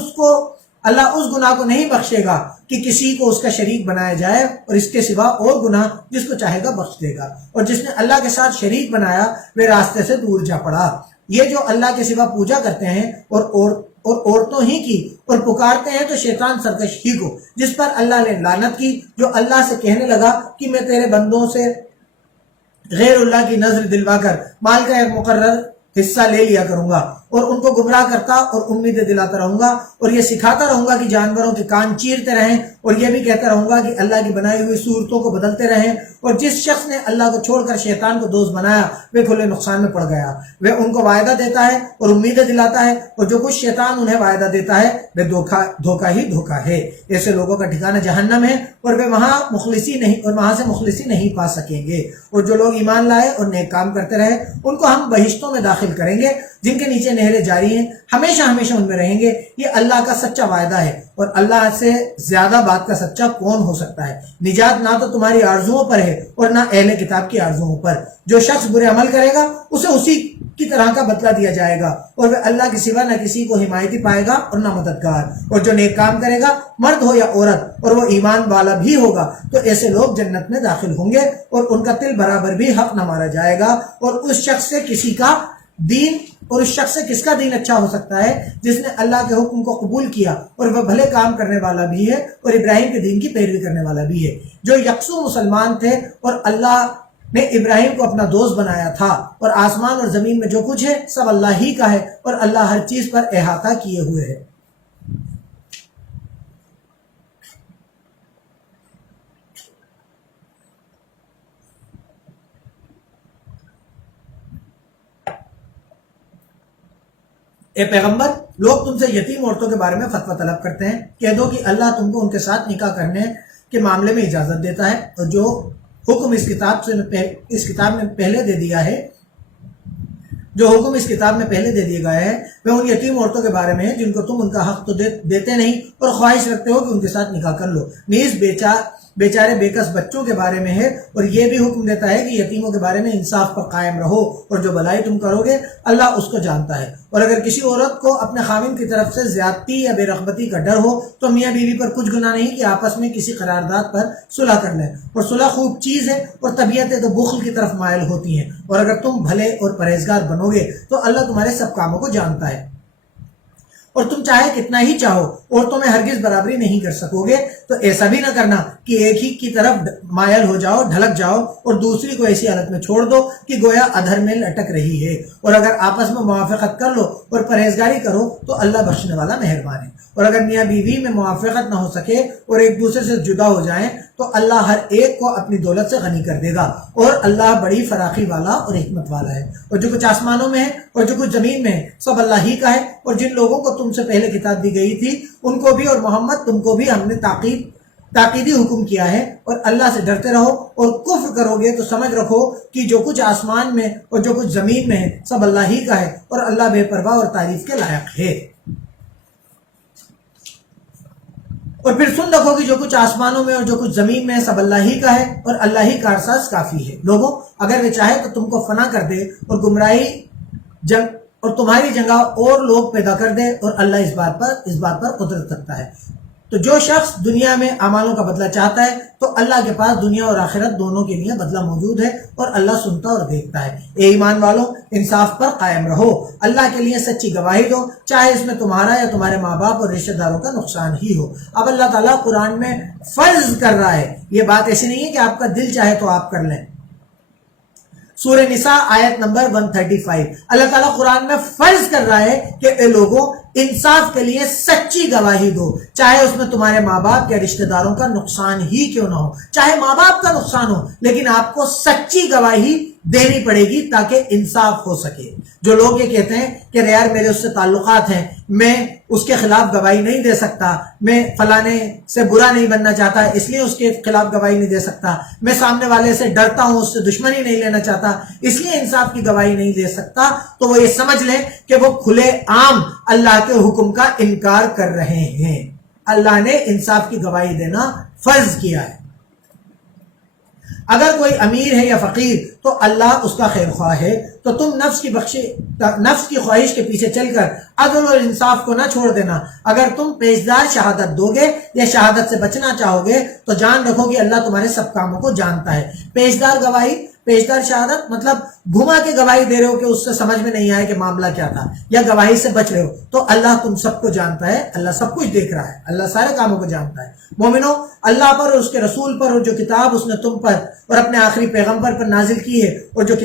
اس گناہ کو نہیں بخشے گا کہ کسی کو اس کا شریک بنایا جائے، اور اس کے سوا اور گناہ جس کو چاہے گا بخش دے گا، اور جس نے اللہ کے ساتھ شریک بنایا وہ راستے سے دور جا پڑا۔ یہ جو اللہ کے سوا پوجا کرتے ہیں اور عورتوں ہی کی، اور پکارتے ہیں تو شیطان سرکش ہی کو، جس پر اللہ نے لعنت کی، جو اللہ سے کہنے لگا کہ میں تیرے بندوں سے غیر اللہ کی نظر دلوا کر مال کا ایک مقرر حصہ لے لیا کروں گا، اور ان کو گمراہ کرتا اور امیدیں دلاتا رہوں گا، اور یہ سکھاتا رہوں گا کہ جانوروں کے کان چیرتے رہیں، اور یہ بھی کہتا رہوں گا کہ اللہ کی بنائی ہوئی صورتوں کو بدلتے رہیں، اور جس شخص نے اللہ کو چھوڑ کر شیطان کو دوست بنایا وہ کھلے نقصان میں پڑ گیا۔ وہ ان کو وعدہ دیتا ہے اور امیدیں دلاتا ہے، اور جو کچھ شیطان انہیں وعدہ دیتا ہے وہ دھوکہ ہی دھوکہ ہے۔ ایسے لوگوں کا ٹھکانہ جہنم ہے، اور وہ وہاں سے مخلصی نہیں پا سکیں گے۔ اور جو لوگ ایمان لائے اور نیک کام کرتے رہے ان کو ہم بہشتوں میں داخل کریں گے جن کے نیچے نہریں جاری ہیں، ہمیشہ ہمیشہ ان میں رہیں گے۔ یہ اللہ کا سچا وعدہ ہے، اور اللہ سے زیادہ بات کا سچا کون ہو سکتا ہے؟ نجات نہ تو تمہاری آرزوؤں پر ہے اور نہ اہل کتاب کی آرزوؤں پر۔ جو شخص برے عمل کرے گا اسے اسی کی طرح کا بدلہ دیا جائے گا، اور وہ اللہ کے سوا نہ کسی کو حمایتی پائے گا اور نہ مددگار۔ اور جو نیک کام کرے گا، مرد ہو یا عورت، اور وہ ایمان والا بھی ہوگا، تو ایسے لوگ جنت میں داخل ہوں گے، اور ان کا تل برابر بھی حق نہ مارا جائے گا۔ اور اس شخص سے کس کا دین اچھا ہو سکتا ہے جس نے اللہ کے حکم کو قبول کیا اور وہ بھلے کام کرنے والا بھی ہے اور ابراہیم کے دین کی پیروی کرنے والا بھی ہے۔ جو یکسو مسلمان تھے اور اللہ نے ابراہیم کو اپنا دوست بنایا تھا، اور آسمان اور زمین میں جو کچھ ہے سب اللہ ہی کا ہے، اور اللہ ہر چیز پر احاطہ کیے ہوئے ہے۔ اے پیغمبر، لوگ تم سے یتیم عورتوں کے بارے میں فتویٰ طلب کرتے ہیں، کہہ دو کہ اللہ تم کو ان کے ساتھ نکاح کرنے کے معاملے میں اجازت دیتا ہے، اور جو حکم اس کتاب میں پہلے دے دیا ہے وہ ان یتیم عورتوں کے بارے میں ہے جن کو تم ان کا حق تو دیتے نہیں، اور خواہش رکھتے ہو کہ ان کے ساتھ نکاح کر لو۔ نیز بیچارے بےکس بچوں کے بارے میں ہے، اور یہ بھی حکم دیتا ہے کہ یتیموں کے بارے میں انصاف پر قائم رہو، اور جو بلائی تم کرو گے اللہ اس کو جانتا ہے۔ اور اگر کسی عورت کو اپنے خاوند کی طرف سے زیادتی یا بے رغبتی کا ڈر ہو تو میاں بیوی پر کچھ گناہ نہیں کہ آپس میں کسی قرارداد پر صلح کر لیں، اور صلح خوب چیز ہے، اور طبیعتیں تو بخل کی طرف مائل ہوتی ہیں۔ اور اگر تم بھلے اور پرہیزگار بنو گے تو اللہ تمہارے سب کاموں کو جانتا ہے۔ اور تم چاہے کتنا ہی چاہو عورتوں میں ہرگز برابری نہیں کر سکو گے، تو ایسا بھی نہ کرنا کہ ایک ہی کی طرف مائل ہو جاؤ، ڈھلک جاؤ، اور دوسری کو ایسی حالت میں چھوڑ دو کہ گویا ادھر میں لٹک رہی ہے۔ اور اگر آپس میں موافقت کر لو اور پرہیزگاری کرو تو اللہ بخشنے والا مہربان ہے۔ اور اگر میاں بیوی میں موافقت نہ ہو سکے اور ایک دوسرے سے جدا ہو جائیں تو اللہ ہر ایک کو اپنی دولت سے غنی کر دے گا، اور اللہ بڑی فراخی والا اور حکمت والا ہے۔ اور جو کچھ آسمانوں میں ہے اور جو کچھ زمین میں ہے سب اللہ ہی کا ہے، اور جن لوگوں کو تم سے پہلے کتاب دی گئی تھی ان کو بھی اور محمد تم کو بھی ہم نے تاکیدی حکم کیا ہے، اور اللہ سے ڈرتے رہو، اور کفر کرو گے تو سمجھ رکھو کہ جو کچھ آسمان میں اور جو کچھ زمین میں ہے سب اللہ ہی کا ہے، اور اللہ بے پرواہ اور تعریف کے لائق ہے۔ اور پھر سن رکھو کہ جو کچھ آسمانوں میں اور جو کچھ زمین میں سب اللہ ہی کا ہے، اور اللہ ہی کارساز کافی ہے۔ لوگوں، اگر وہ چاہے تو تم کو فنا کر دے اور تمہاری جگہ اور لوگ پیدا کر دے، اور اللہ اس بات پر قدرت رکھتا ہے۔ تو جو شخص دنیا میں اعمالوں کا بدلہ چاہتا ہے تو اللہ کے پاس دنیا اور آخرت دونوں کے لیے بدلہ موجود ہے، اور اللہ سنتا اور دیکھتا ہے۔ اے ایمان والوں، انصاف پر قائم رہو، اللہ کے لیے سچی گواہی دو، چاہے اس میں تمہارا یا تمہارے ماں باپ اور رشتہ داروں کا نقصان ہی ہو۔ اب اللہ تعالیٰ قرآن میں فرض کر رہا ہے، یہ بات ایسی نہیں ہے کہ آپ کا دل چاہے تو آپ کر لیں۔ سورہ نساء آیت نمبر 135، اللہ تعالیٰ قرآن میں فرض کر رہا ہے کہ اے لوگوں، انصاف کے لیے سچی گواہی دو، چاہے اس میں تمہارے ماں باپ یا رشتہ داروں کا نقصان ہی کیوں نہ ہو۔ چاہے ماں باپ کا نقصان ہو لیکن آپ کو سچی گواہی دینی پڑے گی تاکہ انصاف ہو سکے۔ جو لوگ یہ کہتے ہیں کہ یار میرے اس سے تعلقات ہیں، میں اس کے خلاف گواہی نہیں دے سکتا، میں فلانے سے برا نہیں بننا چاہتا اس لیے اس کے خلاف گواہی نہیں دے سکتا، میں سامنے والے سے ڈرتا ہوں، اس سے دشمنی نہیں لینا چاہتا اس لیے انصاف کی گواہی نہیں دے سکتا، تو وہ یہ سمجھ لیں کہ وہ کھلے عام اللہ کے حکم کا انکار کر رہے ہیں۔ اللہ نے انصاف کی گواہی دینا فرض کیا ہے۔ اگر کوئی امیر ہے یا فقیر تو اللہ اس کا خیر خواہ ہے، تو تم نفس کی خواہش کے پیچھے چل کر عدل اور انصاف کو نہ چھوڑ دینا۔ اگر تم پیشدار شہادت دو گے یا شہادت سے بچنا چاہو گے تو جان رکھو کہ اللہ تمہارے سب کاموں کو جانتا ہے۔ پیشدار شہادت مطلب گھما کے گواہی دے رہے ہو کہ اس سے سمجھ میں نہیں آئے کہ معاملہ کیا تھا، یا گواہی سے بچ رہے ہو، تو اللہ تم سب کو جانتا ہے، اللہ سب کچھ دیکھ رہا ہے، اللہ سارے کاموں کو جانتا ہے۔ مومنو، اللہ پر اور اس کے رسول پر اور جو کتاب اس نے تم پر اور اپنے آخری پیغمبر پر نازل کی ہے، اور جو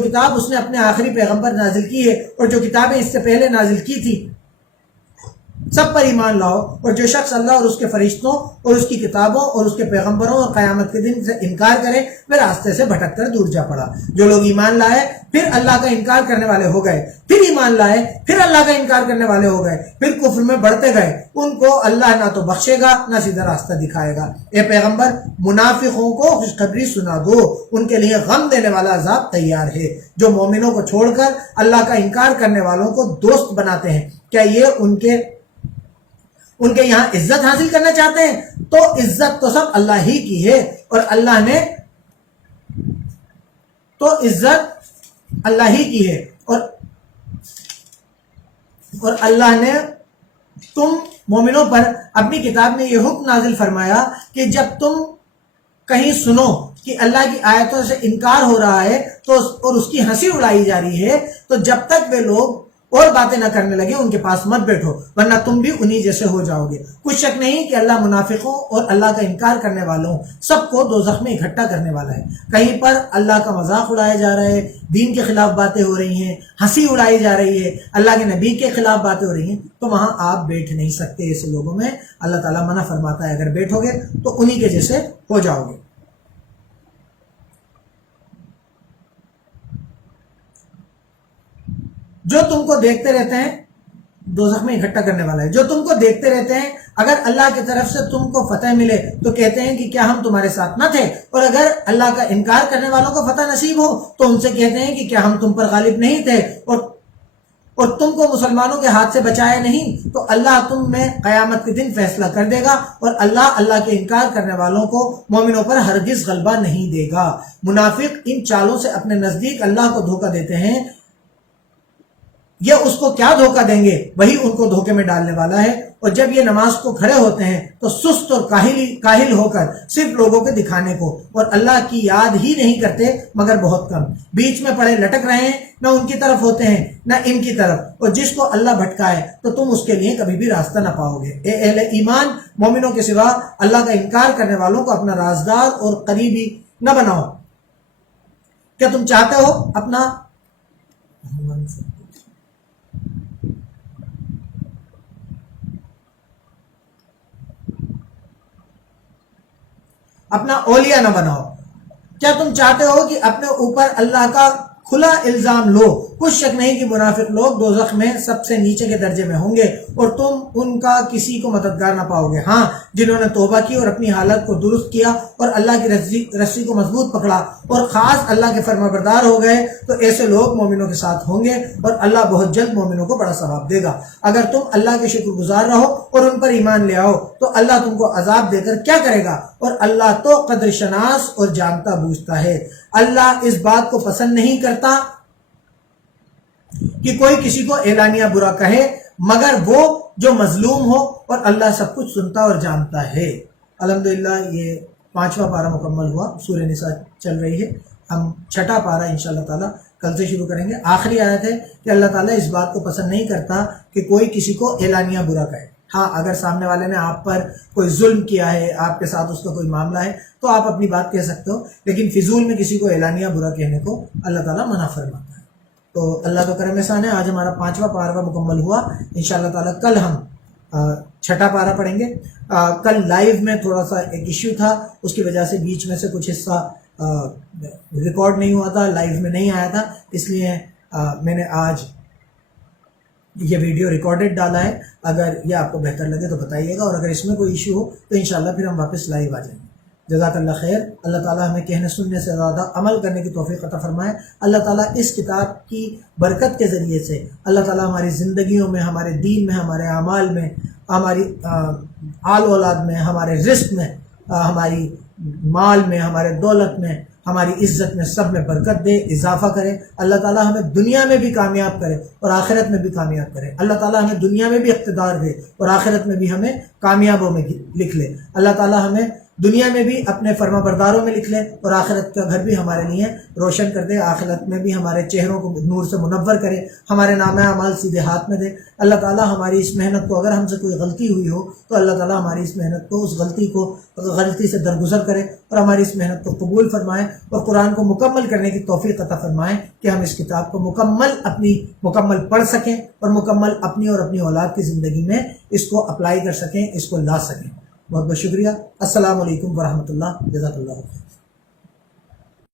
کتاب اس نے اپنے آخری پیغمبر نازل کی ہے اور جو کتابیں اس سے پہلے نازل کی تھی، سب پر ایمان لاؤ۔ اور جو شخص اللہ اور اس کے فرشتوں اور اس کی کتابوں اور اس کے پیغمبروں اور قیامت کے دن سے انکار کرے، وہ راستے سے بھٹک کر دور جا پڑا۔ جو لوگ ایمان لائے پھر اللہ کا انکار کرنے والے ہو گئے، پھر ایمان لائے پھر اللہ کا انکار کرنے والے ہو گئے، پھر کفر میں بڑھتے گئے، ان کو اللہ نہ تو بخشے گا نہ سیدھا راستہ دکھائے گا۔ اے پیغمبر، منافقوں کو خوشخبری سنا دو، ان کے لیے غم دینے والا عذاب تیار ہے۔ جو مومنوں کو چھوڑ کر اللہ کا انکار کرنے والوں کو دوست بناتے ہیں، کیا یہ ان کے یہاں عزت حاصل کرنا چاہتے ہیں؟ تو عزت تو سب اللہ ہی کی ہے، اور اللہ نے تم مومنوں پر اپنی کتاب میں یہ حکم نازل فرمایا کہ جب تم کہیں سنو کہ اللہ کی آیتوں سے انکار ہو رہا ہے اور اس کی ہنسی اڑائی جا رہی ہے، تو جب تک وہ لوگ اور باتیں نہ کرنے لگے ان کے پاس مت بیٹھو، ورنہ تم بھی انہی جیسے ہو جاؤ گے۔ کچھ شک نہیں کہ اللہ منافقوں اور اللہ کا انکار کرنے والوں سب کو دوزخ میں اکٹھا کرنے والا ہے۔ کہیں پر اللہ کا مذاق اڑایا جا رہا ہے، دین کے خلاف باتیں ہو رہی ہیں، ہنسی اڑائی جا رہی ہے، اللہ کے نبی کے خلاف باتیں ہو رہی ہیں، تو وہاں آپ بیٹھ نہیں سکتے۔ ایسے لوگوں میں اللہ تعالیٰ منع فرماتا ہے اگر بیٹھو گے تو انہی کے جیسے ہو جاؤ گے۔ جو تم کو دیکھتے رہتے ہیں، دوزخ میں اکٹھا کرنے والا ہے، جو تم کو دیکھتے رہتے ہیں، اگر اللہ کی طرف سے تم کو فتح ملے تو کہتے ہیں کہ کیا ہم تمہارے ساتھ نہ تھے، اور اگر اللہ کا انکار کرنے والوں کو فتح نصیب ہو تو ان سے کہتے ہیں کہ کیا ہم تم پر غالب نہیں تھے اور تم کو مسلمانوں کے ہاتھ سے بچایا نہیں۔ تو اللہ تم میں قیامت کے دن فیصلہ کر دے گا، اور اللہ کے انکار کرنے والوں کو مومنوں پر ہرگز غلبہ نہیں دے گا۔ منافق ان چالوں سے اپنے نزدیک اللہ کو دھوکہ دیتے ہیں، یہ اس کو کیا دھوکہ دیں گے، وہی ان کو دھوکے میں ڈالنے والا ہے۔ اور جب یہ نماز کو کھڑے ہوتے ہیں تو سست اور کاہل ہو کر صرف لوگوں کے دکھانے کو، اور اللہ کی یاد ہی نہیں کرتے مگر بہت کم۔ بیچ میں پڑے لٹک رہے ہیں، نہ ان کی طرف ہوتے ہیں نہ ان کی طرف، اور جس کو اللہ بھٹکائے تو تم اس کے لیے کبھی بھی راستہ نہ پاؤ گے۔ اے اہل ایمان، مومنوں کے سوا اللہ کا انکار کرنے والوں کو اپنا رازدار اور قریبی نہ بناؤ۔ کیا تم چاہتے ہو اپنا اولیاء نہ بناؤ؟ کیا تم چاہتے ہو کہ اپنے اوپر اللہ کا کھلا الزام لو؟ کچھ شک نہیں کہ منافق لوگ دوزخ میں سب سے نیچے کے درجے میں ہوں گے، اور تم ان کا کسی کو مددگار نہ پاؤ گے۔ ہاں، جنہوں نے توبہ کی اور اپنی حالت کو درست کیا اور اللہ کی رسی کو مضبوط پکڑا اور خاص اللہ کے فرمانبردار ہو گئے، تو ایسے لوگ مومنوں کے ساتھ ہوں گے، اور اللہ بہت جلد مومنوں کو بڑا ثواب دے گا۔ اگر تم اللہ کے شکر گزار رہو اور ان پر ایمان لے آؤ تو اللہ تم کو عذاب دے کر کیا کرے گا، اور اللہ تو قدر شناس اور جانتا بوجھتا ہے۔ اللہ اس بات کو پسند نہیں کرتا کہ کوئی کسی کو اعلانیہ برا کہے مگر وہ جو مظلوم ہو، اور اللہ سب کچھ سنتا اور جانتا ہے۔ الحمدللہ یہ 5واں پارہ مکمل ہوا، سورہ نساء چل رہی ہے، ہم 6واں پارہ انشاءاللہ تعالیٰ کل سے شروع کریں گے۔ آخری آیت ہے کہ اللہ تعالیٰ اس بات کو پسند نہیں کرتا کہ کوئی کسی کو اعلانیہ برا کہے۔ ہاں، اگر سامنے والے نے آپ پر کوئی ظلم کیا ہے، آپ کے ساتھ اس کا کوئی معاملہ ہے، تو آپ اپنی بات کہہ سکتے ہو، لیکن فضول میں کسی کو اعلانیہ برا کہنے کو اللہ تعالیٰ منع فرماتا ہے۔ تو اللہ کا کرم احسان ہے، آج ہمارا 5واں پارہ مکمل ہوا۔ انشاءاللہ تعالیٰ کل ہم 6واں پارہ پڑھیں گے۔ کل لائیو میں تھوڑا سا ایک ایشو تھا، اس کی وجہ سے بیچ میں سے کچھ حصہ ریکارڈ نہیں ہوا تھا، لائیو میں نہیں آیا تھا، اس لیے میں نے آج یہ ویڈیو ریکارڈڈ ڈالا ہے۔ اگر یہ آپ کو بہتر لگے تو بتائیے گا، اور اگر اس میں کوئی ایشو ہو تو انشاءاللہ پھر ہم واپس لائیو آ جائیں گے۔ جزاک اللہ خیر۔ اللہ تعالیٰ ہمیں کہنے سننے سے زیادہ عمل کرنے کی توفیق عطا فرمائے۔ اللہ تعالیٰ اس کتاب کی برکت کے ذریعے سے اللہ تعالیٰ ہماری زندگیوں میں، ہمارے دین میں، ہمارے اعمال میں، ہماری آل اولاد میں، ہمارے رزق میں ہماری مال میں، ہمارے دولت میں، ہماری عزت میں، سب میں برکت دے، اضافہ کرے۔ اللہ تعالیٰ ہمیں دنیا میں بھی کامیاب کرے اور آخرت میں بھی کامیاب کرے۔ اللہ تعالیٰ ہمیں دنیا میں بھی اقتدار دے اور آخرت میں بھی ہمیں کامیابوں میں لکھ لے۔ اللہ تعالیٰ ہمیں دنیا میں بھی اپنے فرما برداروں میں لکھ لے اور آخرت کا گھر بھی ہمارے لیے روشن کر دے۔ آخرت میں بھی ہمارے چہروں کو نور سے منور کرے، ہمارے نامہ اعمال سیدھے ہاتھ میں دے۔ اللہ تعالیٰ ہماری اس محنت کو، اگر ہم سے کوئی غلطی ہوئی ہو تو اللہ تعالیٰ ہماری اس محنت کو، اس غلطی سے درگزر کرے اور ہماری اس محنت کو قبول فرمائے اور قرآن کو مکمل کرنے کی توفیق عطا فرمائے کہ ہم اس کتاب کو مکمل پڑھ سکیں اور مکمل اپنی اور اپنی اولاد کی زندگی میں اس کو اپلائی کر سکیں، اس کو لا سکیں۔ بہت بہت شکریہ۔ السلام علیکم ورحمۃ اللہ، جزاک اللہ۔